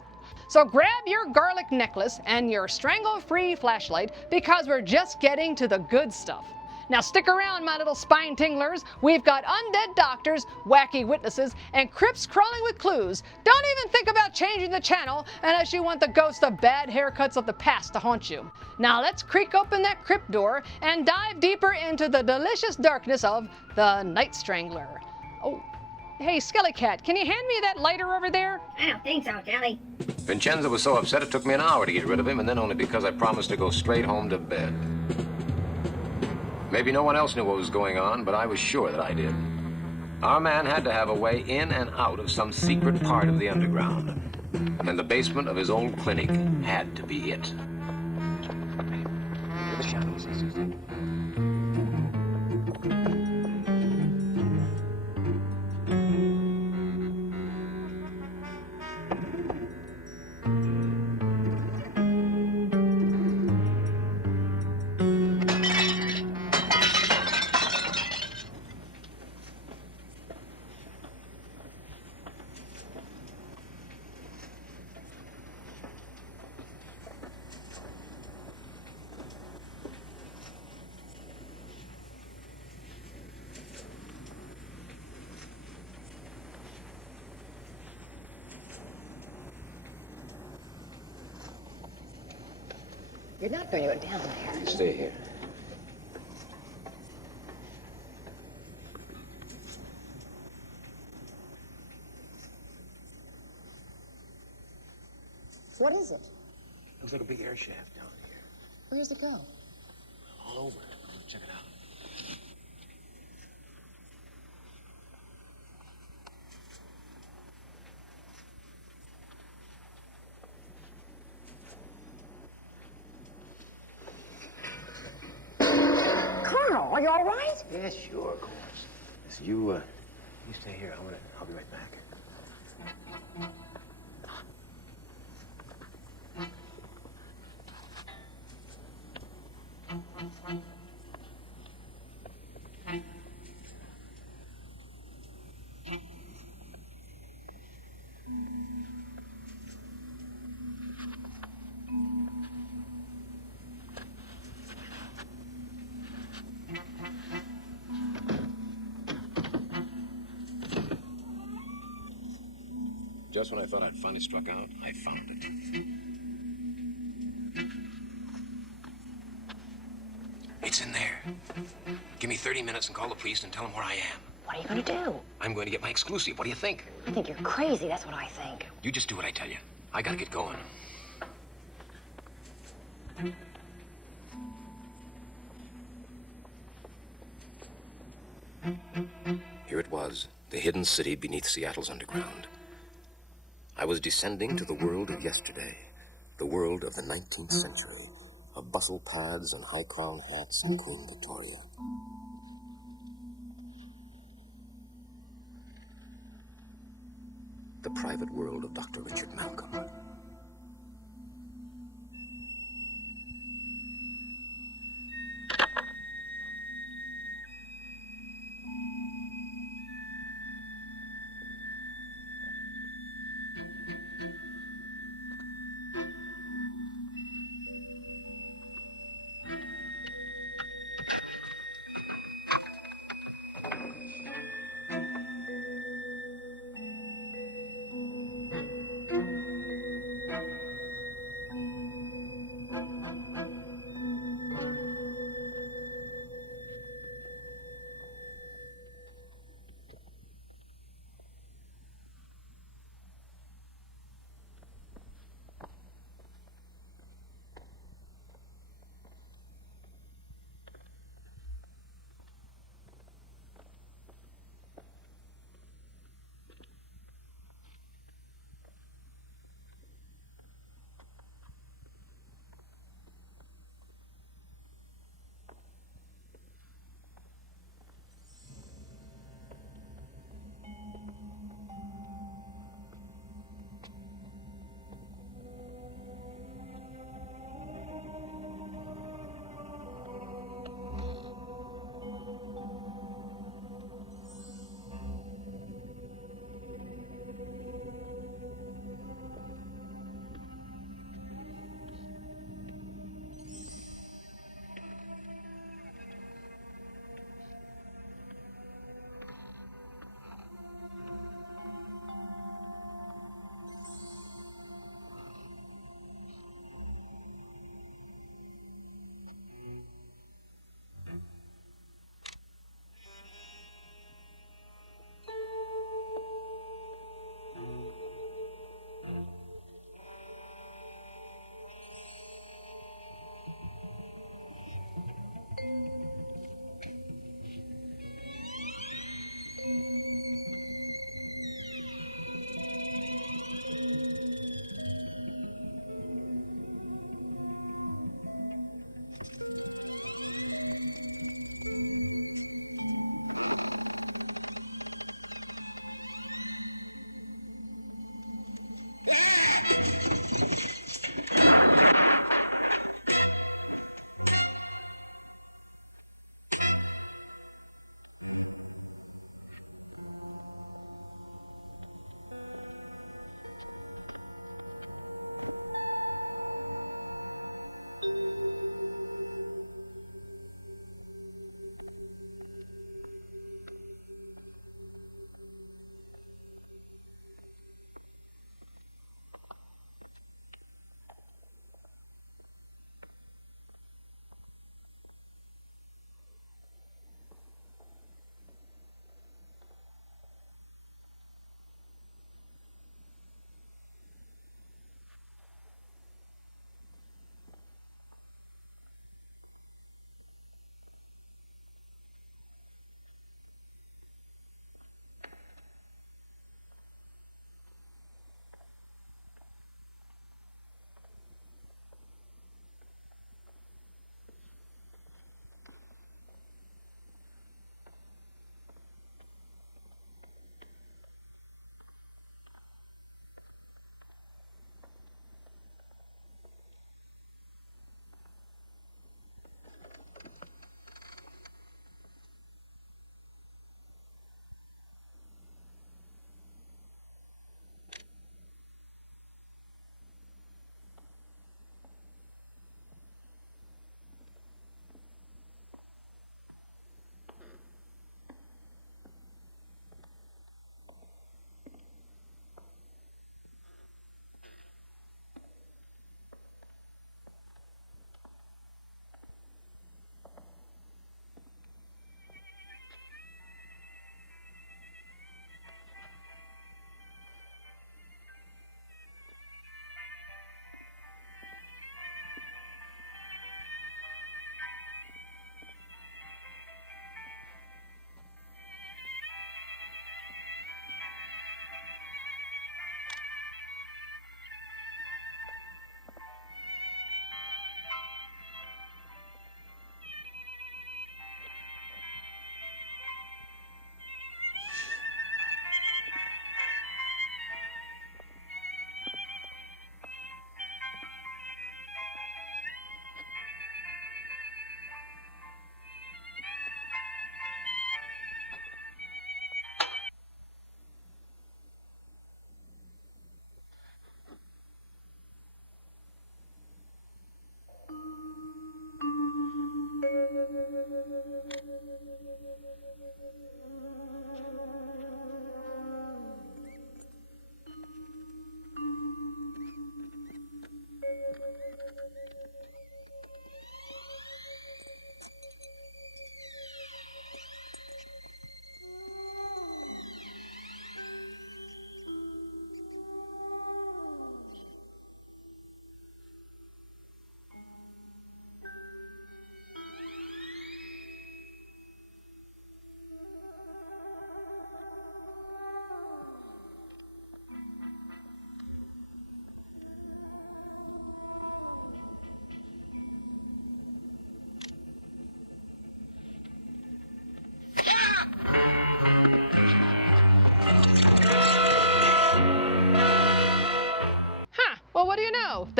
So grab your garlic necklace and your strangle-free flashlight, because we're just getting to the good stuff. Now stick around, my little spine tinglers. We've got undead doctors, wacky witnesses, and crypts crawling with clues. Don't even think about changing the channel unless you want the ghost of bad haircuts of the past to haunt you. Now let's creak open that crypt door and dive deeper into the delicious darkness of the Night Strangler. Oh, hey, Skelly Cat, can you hand me that lighter over there? I don't think so, Sally. Vincenzo was so upset it took me an hour to get rid of him, and then only because I promised to go straight home to bed. Maybe no one else knew what was going on, but I was sure that I did. Our man had to have a way in and out of some secret part of the underground. And the basement of his old clinic had to be it. The shadows. You're not going to go down there. You stay here. What is it? Looks like a big air shaft down here. Where does it go? All over. Check it out. Colonel, are you all right? Yeah, sure, of course. Listen, you stay here. I'll be right back. Just when I thought I'd finally struck out, I found it. It's in there. Give me 30 minutes and call the police and tell them where I am. What are you going to do? I'm going to get my exclusive. What do you think? I think you're crazy. That's what I think. You just do what I tell you. I gotta get going. Here it was, the hidden city beneath Seattle's underground. I was descending to the world of yesterday, the world of the 19th century, of bustle pads and high-crowned hats and Queen Victoria. The private world of Dr. Richard Malcolm.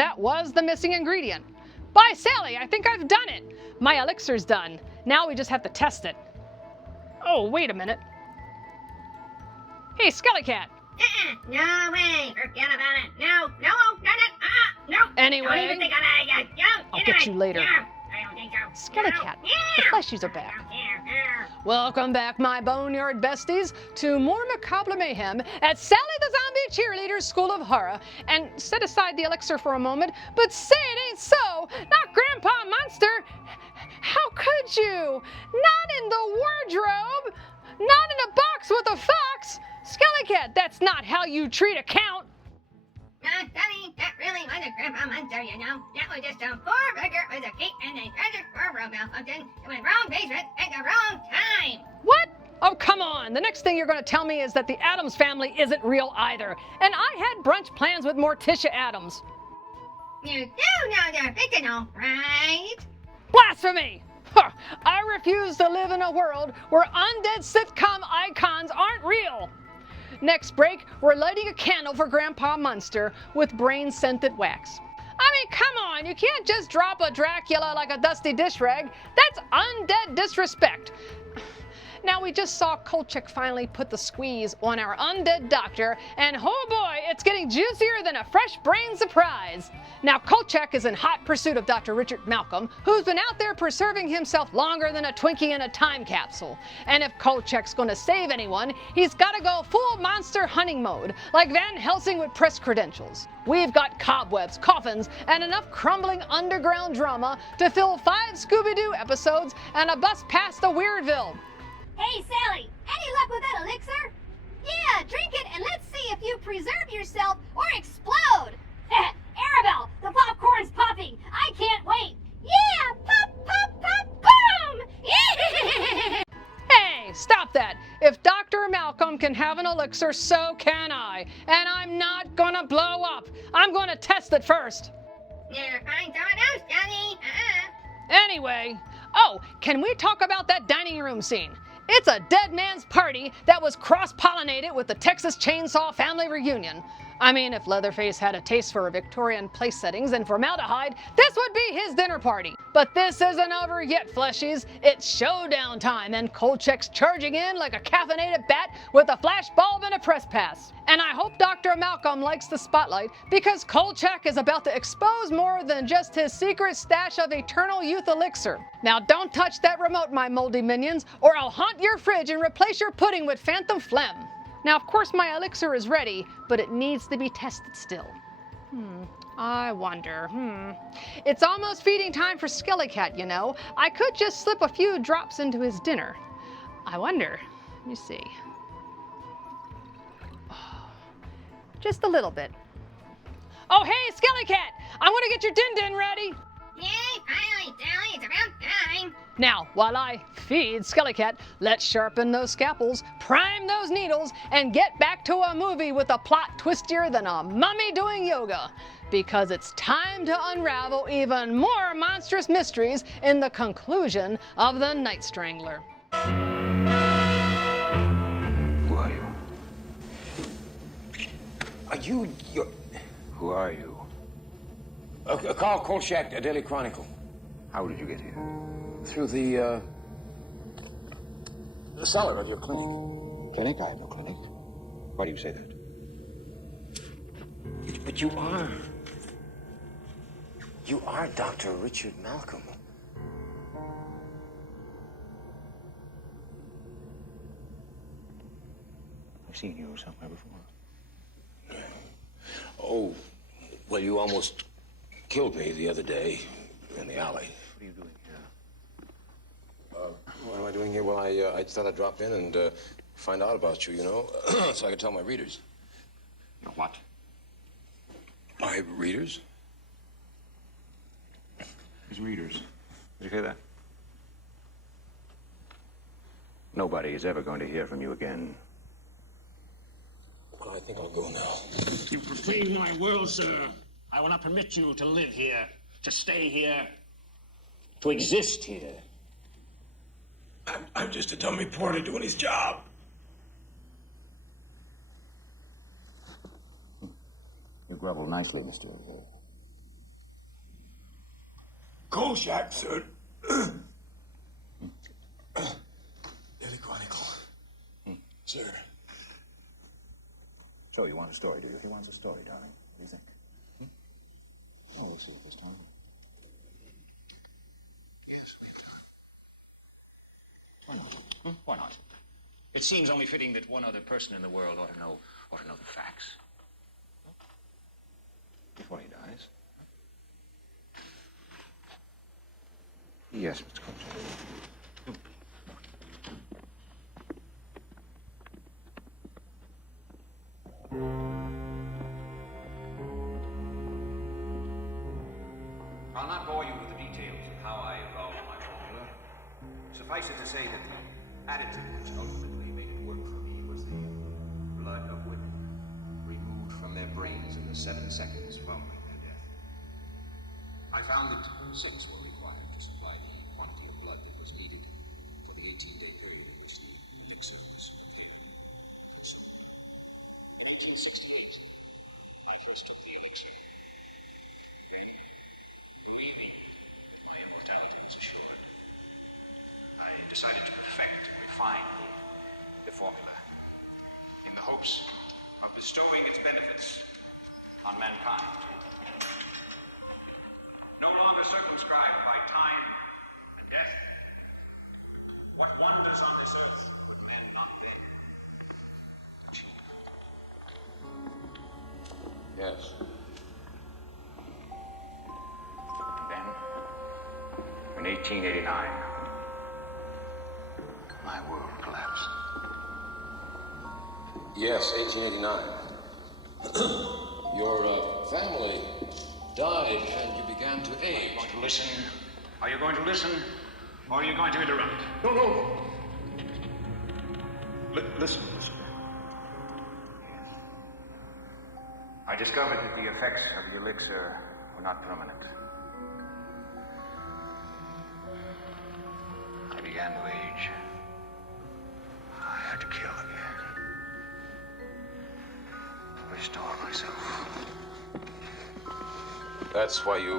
that was the missing ingredient. By Sally, I think I've done it. My elixir's done. Now we just have to test it. Oh, wait a minute. Hey, Skelly Cat. No way. Forget about it. No. No. Anyway, Don't even think about it. I'll get you later. No, I don't think so. Skelly Cat, the fleshies are back. Welcome back, my boneyard besties, to more macabre mayhem at Sally the Zombie Cheerleader's School of Horror. And set aside the elixir for a moment, but say it ain't so, not Grandpa Monster. How could you? Not in the wardrobe, not in a box with a fox. Skelly Cat, that's not how you treat a count. Sonny, that really wasn't Grandpa Monster, you know. That was just a poor beggar with a cape and a tragic wardrobe malfunction. It was wrong basement at the wrong time. What? Oh, come on. The next thing you're going to tell me is that the Addams family isn't real either. And I had brunch plans with Morticia Addams. You do know they're fictional, right? Blasphemy! Huh. I refuse to live in a world where undead sitcom icons aren't real. Next break, we're lighting a candle for Grandpa Munster with brain-scented wax. I mean, come on, you can't just drop a Dracula like a dusty dish rag. That's undead disrespect. Now, we just saw Kolchak finally put the squeeze on our undead doctor, and oh boy, it's getting juicier than a fresh brain surprise. Now, Kolchak is in hot pursuit of Dr. Richard Malcolm, who's been out there preserving himself longer than a Twinkie in a time capsule. And if Kolchak's gonna save anyone, he's gotta go full monster hunting mode, like Van Helsing with press credentials. We've got cobwebs, coffins, and enough crumbling underground drama to fill 5 Scooby-Doo episodes and a bus past the Weirdville. Hey, Sally, any luck with that elixir? Yeah, drink it and let's see if you preserve yourself or explode. Arabelle, the popcorn's popping. I can't wait. Yeah, pop, pop, pop, boom. Hey, stop that. If Dr. Malcolm can have an elixir, so can I. And I'm not gonna blow up. I'm gonna test it first. Never find someone else, Johnny. Anyway, oh, can we talk about that dining room scene? It's a dead man's party that was cross-pollinated with the Texas Chainsaw Family Reunion. I mean, if Leatherface had a taste for Victorian place settings and formaldehyde, this would be his dinner party. But this isn't over yet, fleshies. It's showdown time, and Kolchak's charging in like a caffeinated bat with a flash bulb and a press pass. And I hope Dr. Malcolm likes the spotlight, because Kolchak is about to expose more than just his secret stash of eternal youth elixir. Now, don't touch that remote, my moldy minions, or I'll haunt your fridge and replace your pudding with phantom phlegm. Now, of course, my elixir is ready, but it needs to be tested still. I wonder, It's almost feeding time for Skelly Cat, you know. I could just slip a few drops into his dinner. I wonder, let me see. Oh, just a little bit. Oh, hey, Skelly Cat, I want to get your din-din ready. Yay, finally, Sally, it's about time. Now, while I feed Skelly Cat, let's sharpen those scalpels, prime those needles, and get back to a movie with a plot twistier than a mummy doing yoga. Because it's time to unravel even more monstrous mysteries in the conclusion of the Night Strangler. Who are you? Who are you? Carl Kolchak, Daily Chronicle. How did you get here? Through the cellar of your clinic. Clinic? I have no clinic. Why do you say that? But you are Dr. Richard Malcolm. I've seen you somewhere before. Oh, well, you almost killed me the other day in the alley. What are you doing here? What am I doing here? Well, I thought I'd drop in and find out about you, you know, so I could tell my readers. Your what? My readers? His readers. Did you hear that? Nobody is ever going to hear from you again. Well, I think I'll go now. You profane my world, sir. I will not permit you to live here, to stay here, to exist here. I'm just a dumb reporter doing his job. You grovel nicely, Mr. Kolchak, sir. Daily Chronicle. Sir. So you want a story, do you? He wants a story, darling. What do you think? Oh, let's see it this time. Why not? Why not? It seems only fitting that one other person in the world ought to know the facts. Before he dies. Yes, Mr. Kolchak. I'll not bore you with the details of how I evolved my formula. Suffice it to say that the additive which ultimately made it work for me was the blood of women removed from their brains in the 7 seconds following their death. I found that 6 were required to supply the quantity of blood that was needed for the 18-day period in which the elixir was consumed. In 1868, I first took the elixir. Then, believe me, my immortality was assured. I decided to perfect and refine the formula in the hopes of bestowing its benefits on mankind. No longer circumscribed by time and death. What wonders on this earth would men not then? Yes. Then, in 1889, my world collapsed. Yes, 1889. Your family died and you began to age. Are you going to listen? Are you going to listen? Or are you going to interrupt? No. Listen. I discovered that the effects of the elixir were not permanent. I began to age. I had to kill again. To restore myself. That's why you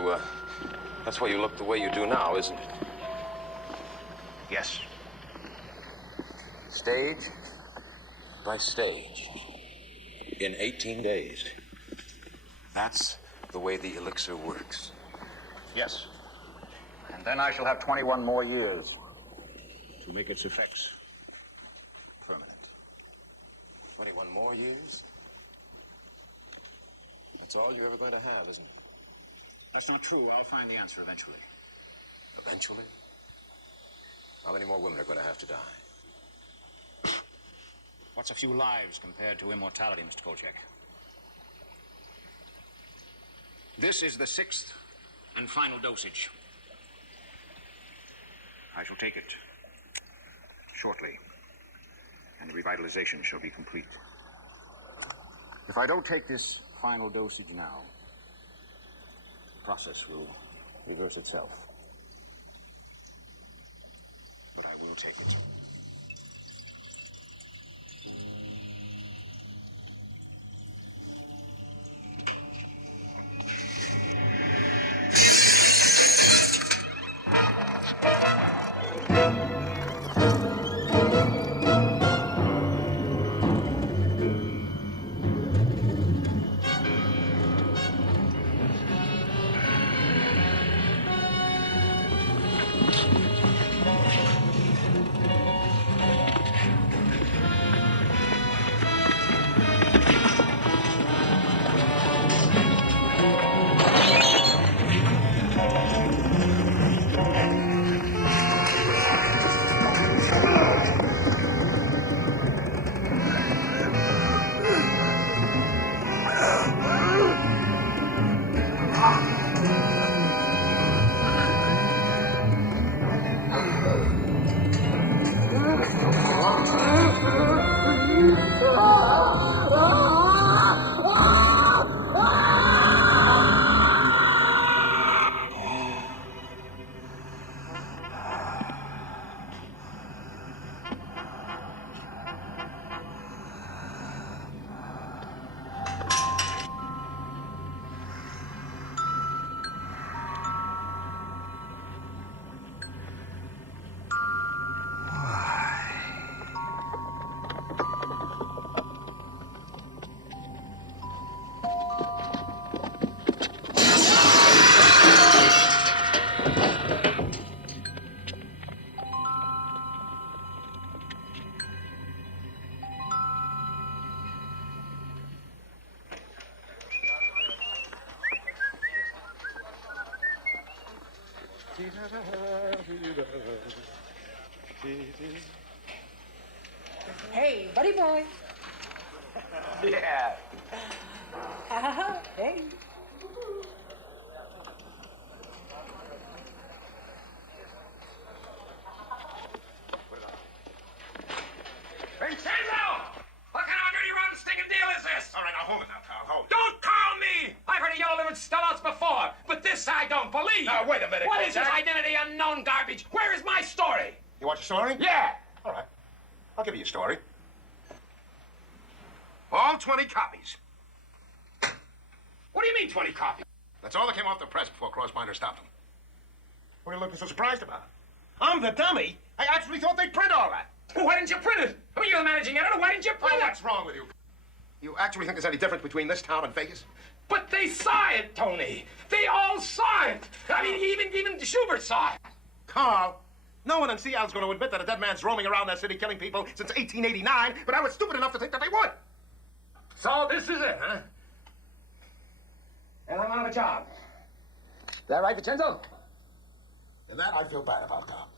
look the way you do now, isn't it? Yes. Stage By stage. In 18 days. That's the way the elixir works. Yes. And then I shall have 21 more years to make its effects permanent. 21 more years? That's all you're ever going to have, isn't it? That's not true. I'll find the answer eventually. Eventually? How many more women are going to have to die? What's a few lives compared to immortality, Mr. Kolchak? This is the 6th and final dosage. I shall take it shortly, and the revitalization shall be complete. If I don't take this final dosage now, the process will reverse itself. But I will take it. Hey, buddy boy. Yeah. Hey. Vincenzo! What kind of a dirty, rotten, stinking deal is this? All right, now hold it now, pal. Hold it. Don't call me! I've heard of yellow-livered sellouts before, but this I don't believe. Now, wait a minute, What is this Kolchak. identity unknown garbage? Where is my story? You want your story? Yeah. All right. I'll give you a story. All 20 copies. What do you mean 20 copies? That's all that came off the press before Crossbinder stopped them. What are you looking so surprised about? I'm the dummy. I actually thought they'd print all that. Well, why didn't you print it? I mean, you're the managing editor. Why didn't you print it? What's wrong with you? You actually think there's any difference between this town and Vegas? But they saw it, Tony. They all saw it. I mean, even Schubert saw it. Carl, no one in Seattle's going to admit that a dead man's roaming around that city killing people since 1889, but I was stupid enough to think that they would. So this is it, huh? And I'm out of a job. Is that right, Vincenzo? And that I feel bad about, Carl.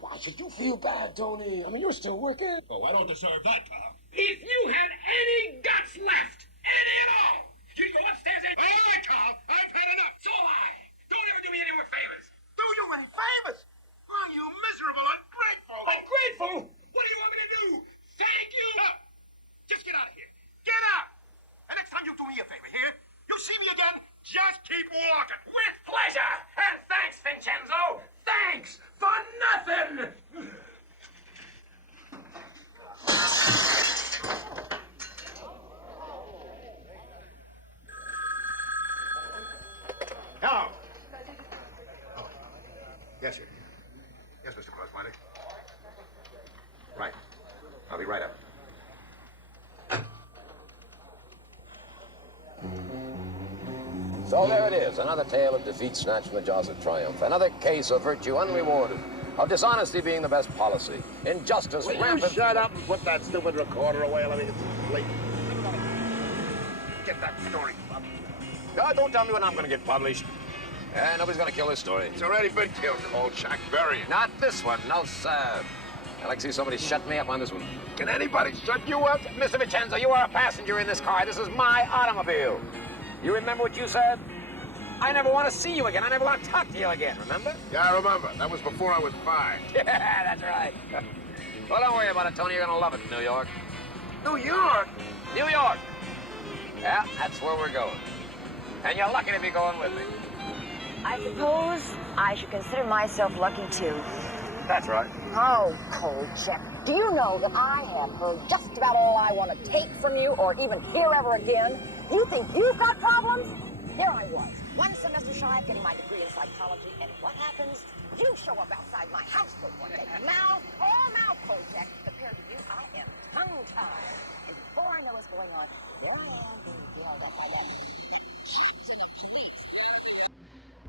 Why should you feel bad, Tony? I mean, you're still working. Oh, I don't deserve that, Carl. If you had any guts left, any at all, you'd go upstairs and... All right, Carl. I've had enough. So have I. Don't ever do me any more favors. Do you any favors? Oh, you miserable ungrateful. Ungrateful? What do you want me to do? Thank you? No. Just get out of here. Get out. And next time you do me a favor here, you see me again, just keep walking. With pleasure. And thanks, Vincenzo. Thanks for nothing. Hello. Oh. Yes, sir. Yes, Mr. Crossbinder. Right. I'll be right up. So there it is, another tale of defeat snatched from the jaws of triumph. Another case of virtue unrewarded, of dishonesty being the best policy, injustice Will rampant. you shut up and put that stupid recorder away? Let me get some sleep. Get that story published. No, don't tell me when I'm going to get published. Nobody's going to kill this story. It's already been killed, Kolchak. Bury it. Not this one, no, sir. I'd like to see somebody shut me up on this one. Can anybody shut you up? Mr. Vincenzo, you are a passenger in this car. This is my automobile. You remember what you said? I never want to see you again. I never want to talk to you again, remember? Yeah, I remember. That was before I was 5. Yeah, that's right. Well, don't worry about it, Tony. You're going to love it in New York. New York? New York. Yeah, that's where we're going. And you're lucky to be going with me. I suppose I should consider myself lucky, too. That's right. Oh, Kolchak, do you know that I have heard just about all I want to take from you or even hear ever again? You think you've got problems? Here I was, one semester shy of getting my degree in psychology, and what happens? You show up outside my house for one day. Now, all now, Kolchak, compared to you, I am tongue-tied. And before I know what's going on, you're all being yelled at by that.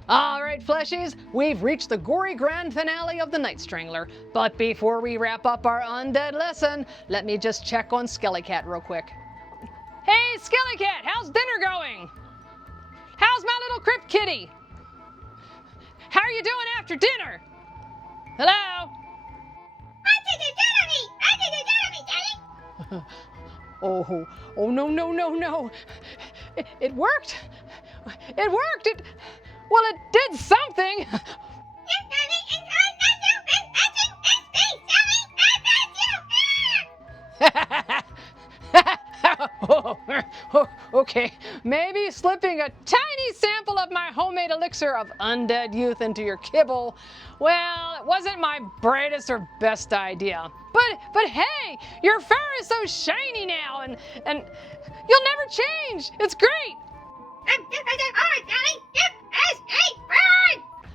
All right, fleshies, we've reached the gory grand finale of the Night Strangler. But before we wrap up our undead lesson, let me just check on Skellycat real quick. Hey, Skellycat, how's dinner going? How's my little crypt kitty? How are you doing after dinner? Hello? Oh, no. It worked. It worked. Well, it did something. Okay, maybe slipping a tiny sample of my homemade elixir of undead youth into your kibble, well, it wasn't my brightest or best idea. But hey, your fur is so shiny now, and you'll never change. It's great.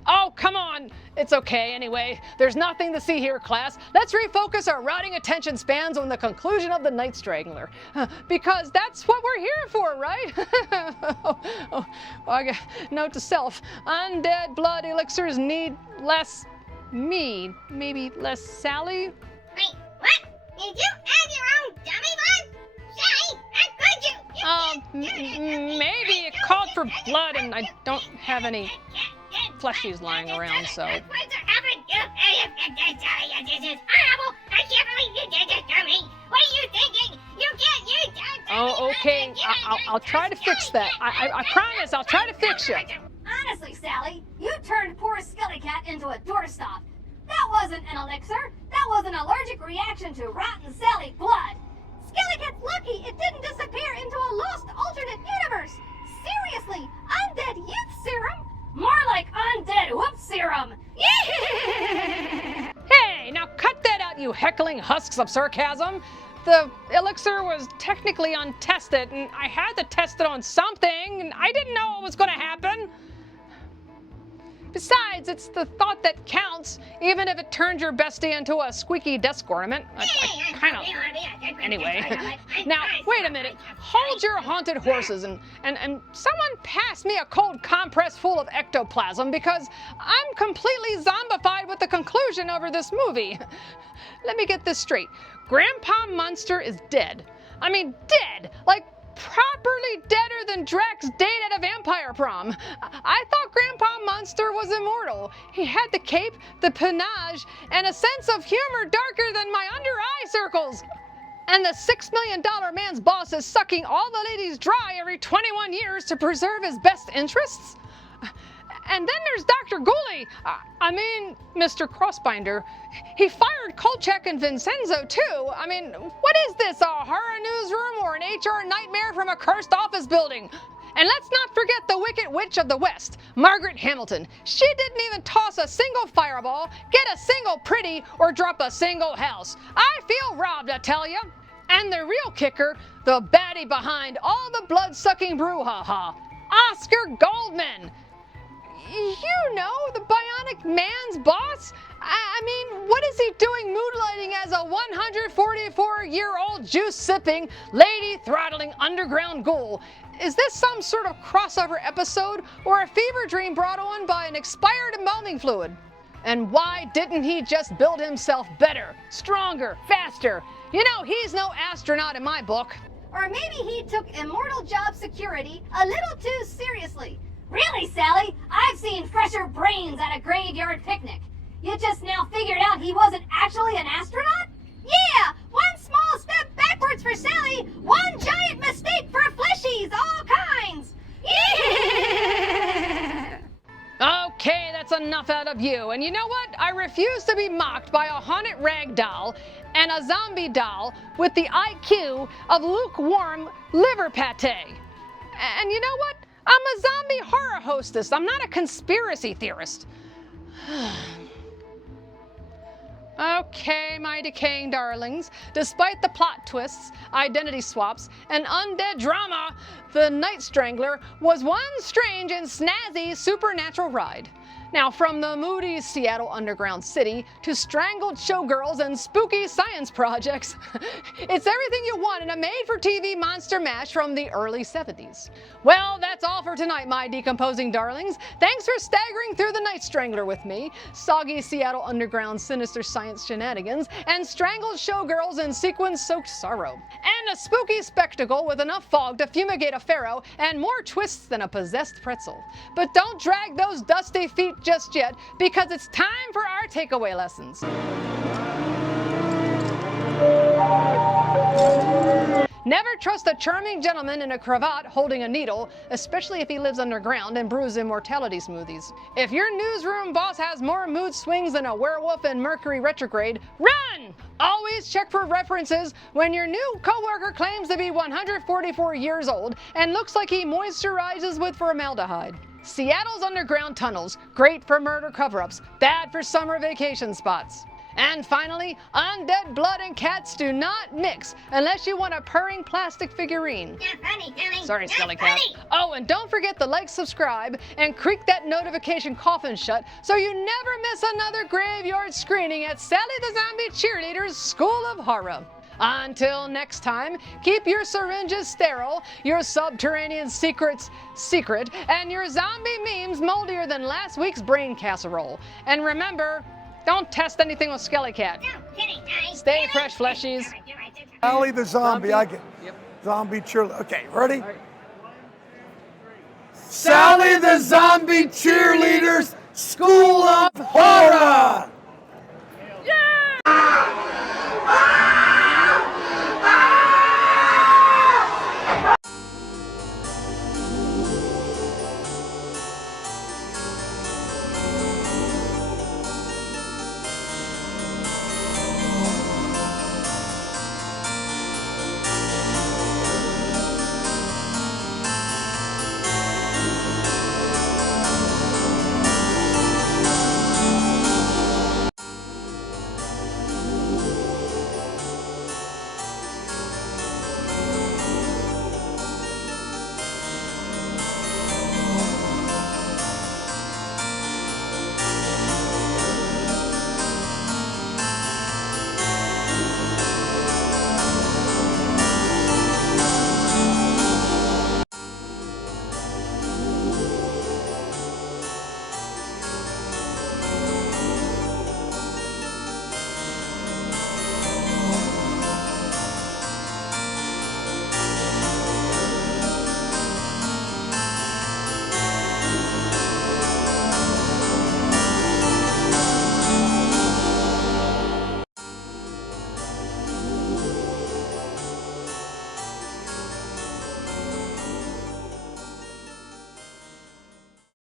Oh, come on. It's okay anyway. There's nothing to see here, class. Let's refocus our rotting attention spans on the conclusion of the Night Strangler. Because that's what we're here for, right? Note to self. Undead blood elixirs need less me. Maybe less Sally? Wait, what? Did you add your own dummy blood? Sally, how could you? Maybe it called for blood and I don't have any fleshies lying around, so. It's horrible. I can't believe you did this to me. What are you thinking? You don't. Oh, okay. I'll try to fix that. I promise I'll try to fix you. Honestly, Sally, you turned poor Skellycat into a doorstop. That wasn't an elixir. That was an allergic reaction to rotten Sally blood. Skellycat's lucky it didn't disappear into a lost alternate universe. Seriously, undead youth serum? More like undead whoop serum. Hey, now cut that out, you heckling husks of sarcasm. The elixir was technically untested, and I had to test it on something, and I didn't know what was going to happen. Besides, it's the thought that counts, even if it turns your bestie into a squeaky desk ornament. I kind of... Anyway. Now, wait a minute. Hold your haunted horses and someone pass me a cold compress full of ectoplasm because I'm completely zombified with the conclusion over this movie. Let me get this straight. Grandpa Munster is dead. I mean, dead. Like, properly deader than Drax's date at a vampire prom. I thought Grandpa Munster was immortal. He had the cape, the panache, and a sense of humor darker than my under-eye circles. And the $6 million man's boss is sucking all the ladies dry every 21 years to preserve his best interests? And then there's Dr. Ghoul. I mean, Mr. Crossbinder. He fired Kolchak and Vincenzo, too. I mean, what is this, a horror newsroom or an HR nightmare from a cursed office building? And let's not forget the Wicked Witch of the West, Margaret Hamilton. She didn't even toss a single fireball, get a single pretty, or drop a single house. I feel robbed, I tell you. And the real kicker, the baddie behind all the blood-sucking brouhaha, Oscar Goldman. You know, the Bionic Man's boss? I mean, what is he doing moonlighting as a 144-year-old juice-sipping, lady-throttling underground ghoul? Is this some sort of crossover episode or a fever dream brought on by an expired embalming fluid? And why didn't he just build himself better, stronger, faster? You know, he's no astronaut in my book. Or maybe he took immortal job security a little too seriously. Really, Sally? I've seen fresher brains at a graveyard picnic. You just now figured out he wasn't actually an astronaut? Yeah! One small step backwards for Sally, one giant mistake for fleshies, all kinds! Yeah! Okay, that's enough out of you. And you know what? I refuse to be mocked by a haunted rag doll and a zombie doll with the IQ of lukewarm liver pate. And you know what? I'm a zombie horror hostess. I'm not a conspiracy theorist. Okay, my decaying darlings. Despite the plot twists, identity swaps, and undead drama, the Night Strangler was one strange and snazzy supernatural ride. Now, from the moody Seattle underground city to strangled showgirls and spooky science projects, it's everything you want in a made-for-TV monster mash from the early 70s. Well, that's all for tonight, my decomposing darlings. Thanks for staggering through the Night Strangler with me, soggy Seattle underground sinister science shenanigans, and strangled showgirls in sequin-soaked sorrow. And a spooky spectacle with enough fog to fumigate a pharaoh and more twists than a possessed pretzel. But don't drag those dusty feet just yet, because it's time for our takeaway lessons. Never trust a charming gentleman in a cravat holding a needle, especially if he lives underground and brews immortality smoothies. If your newsroom boss has more mood swings than a werewolf in Mercury retrograde, run! Always check for references when your new coworker claims to be 144 years old and looks like he moisturizes with formaldehyde. Seattle's underground tunnels, great for murder cover-ups, bad for summer vacation spots. And finally, undead blood and cats do not mix unless you want a purring plastic figurine. Sorry, Skelly Cat. Oh, and don't forget to like, subscribe, and creak that notification coffin shut so you never miss another graveyard screening at Sally the Zombie Cheerleader's School of Horror. Until next time, keep your syringes sterile, your subterranean secrets secret, and your zombie memes moldier than last week's brain casserole. And remember, don't test anything with Skelly Cat. Stay fresh, fleshies. Sally the Zombie. I get Zombie Cheerleader. Okay, ready? Sally the Zombie Cheerleader's School of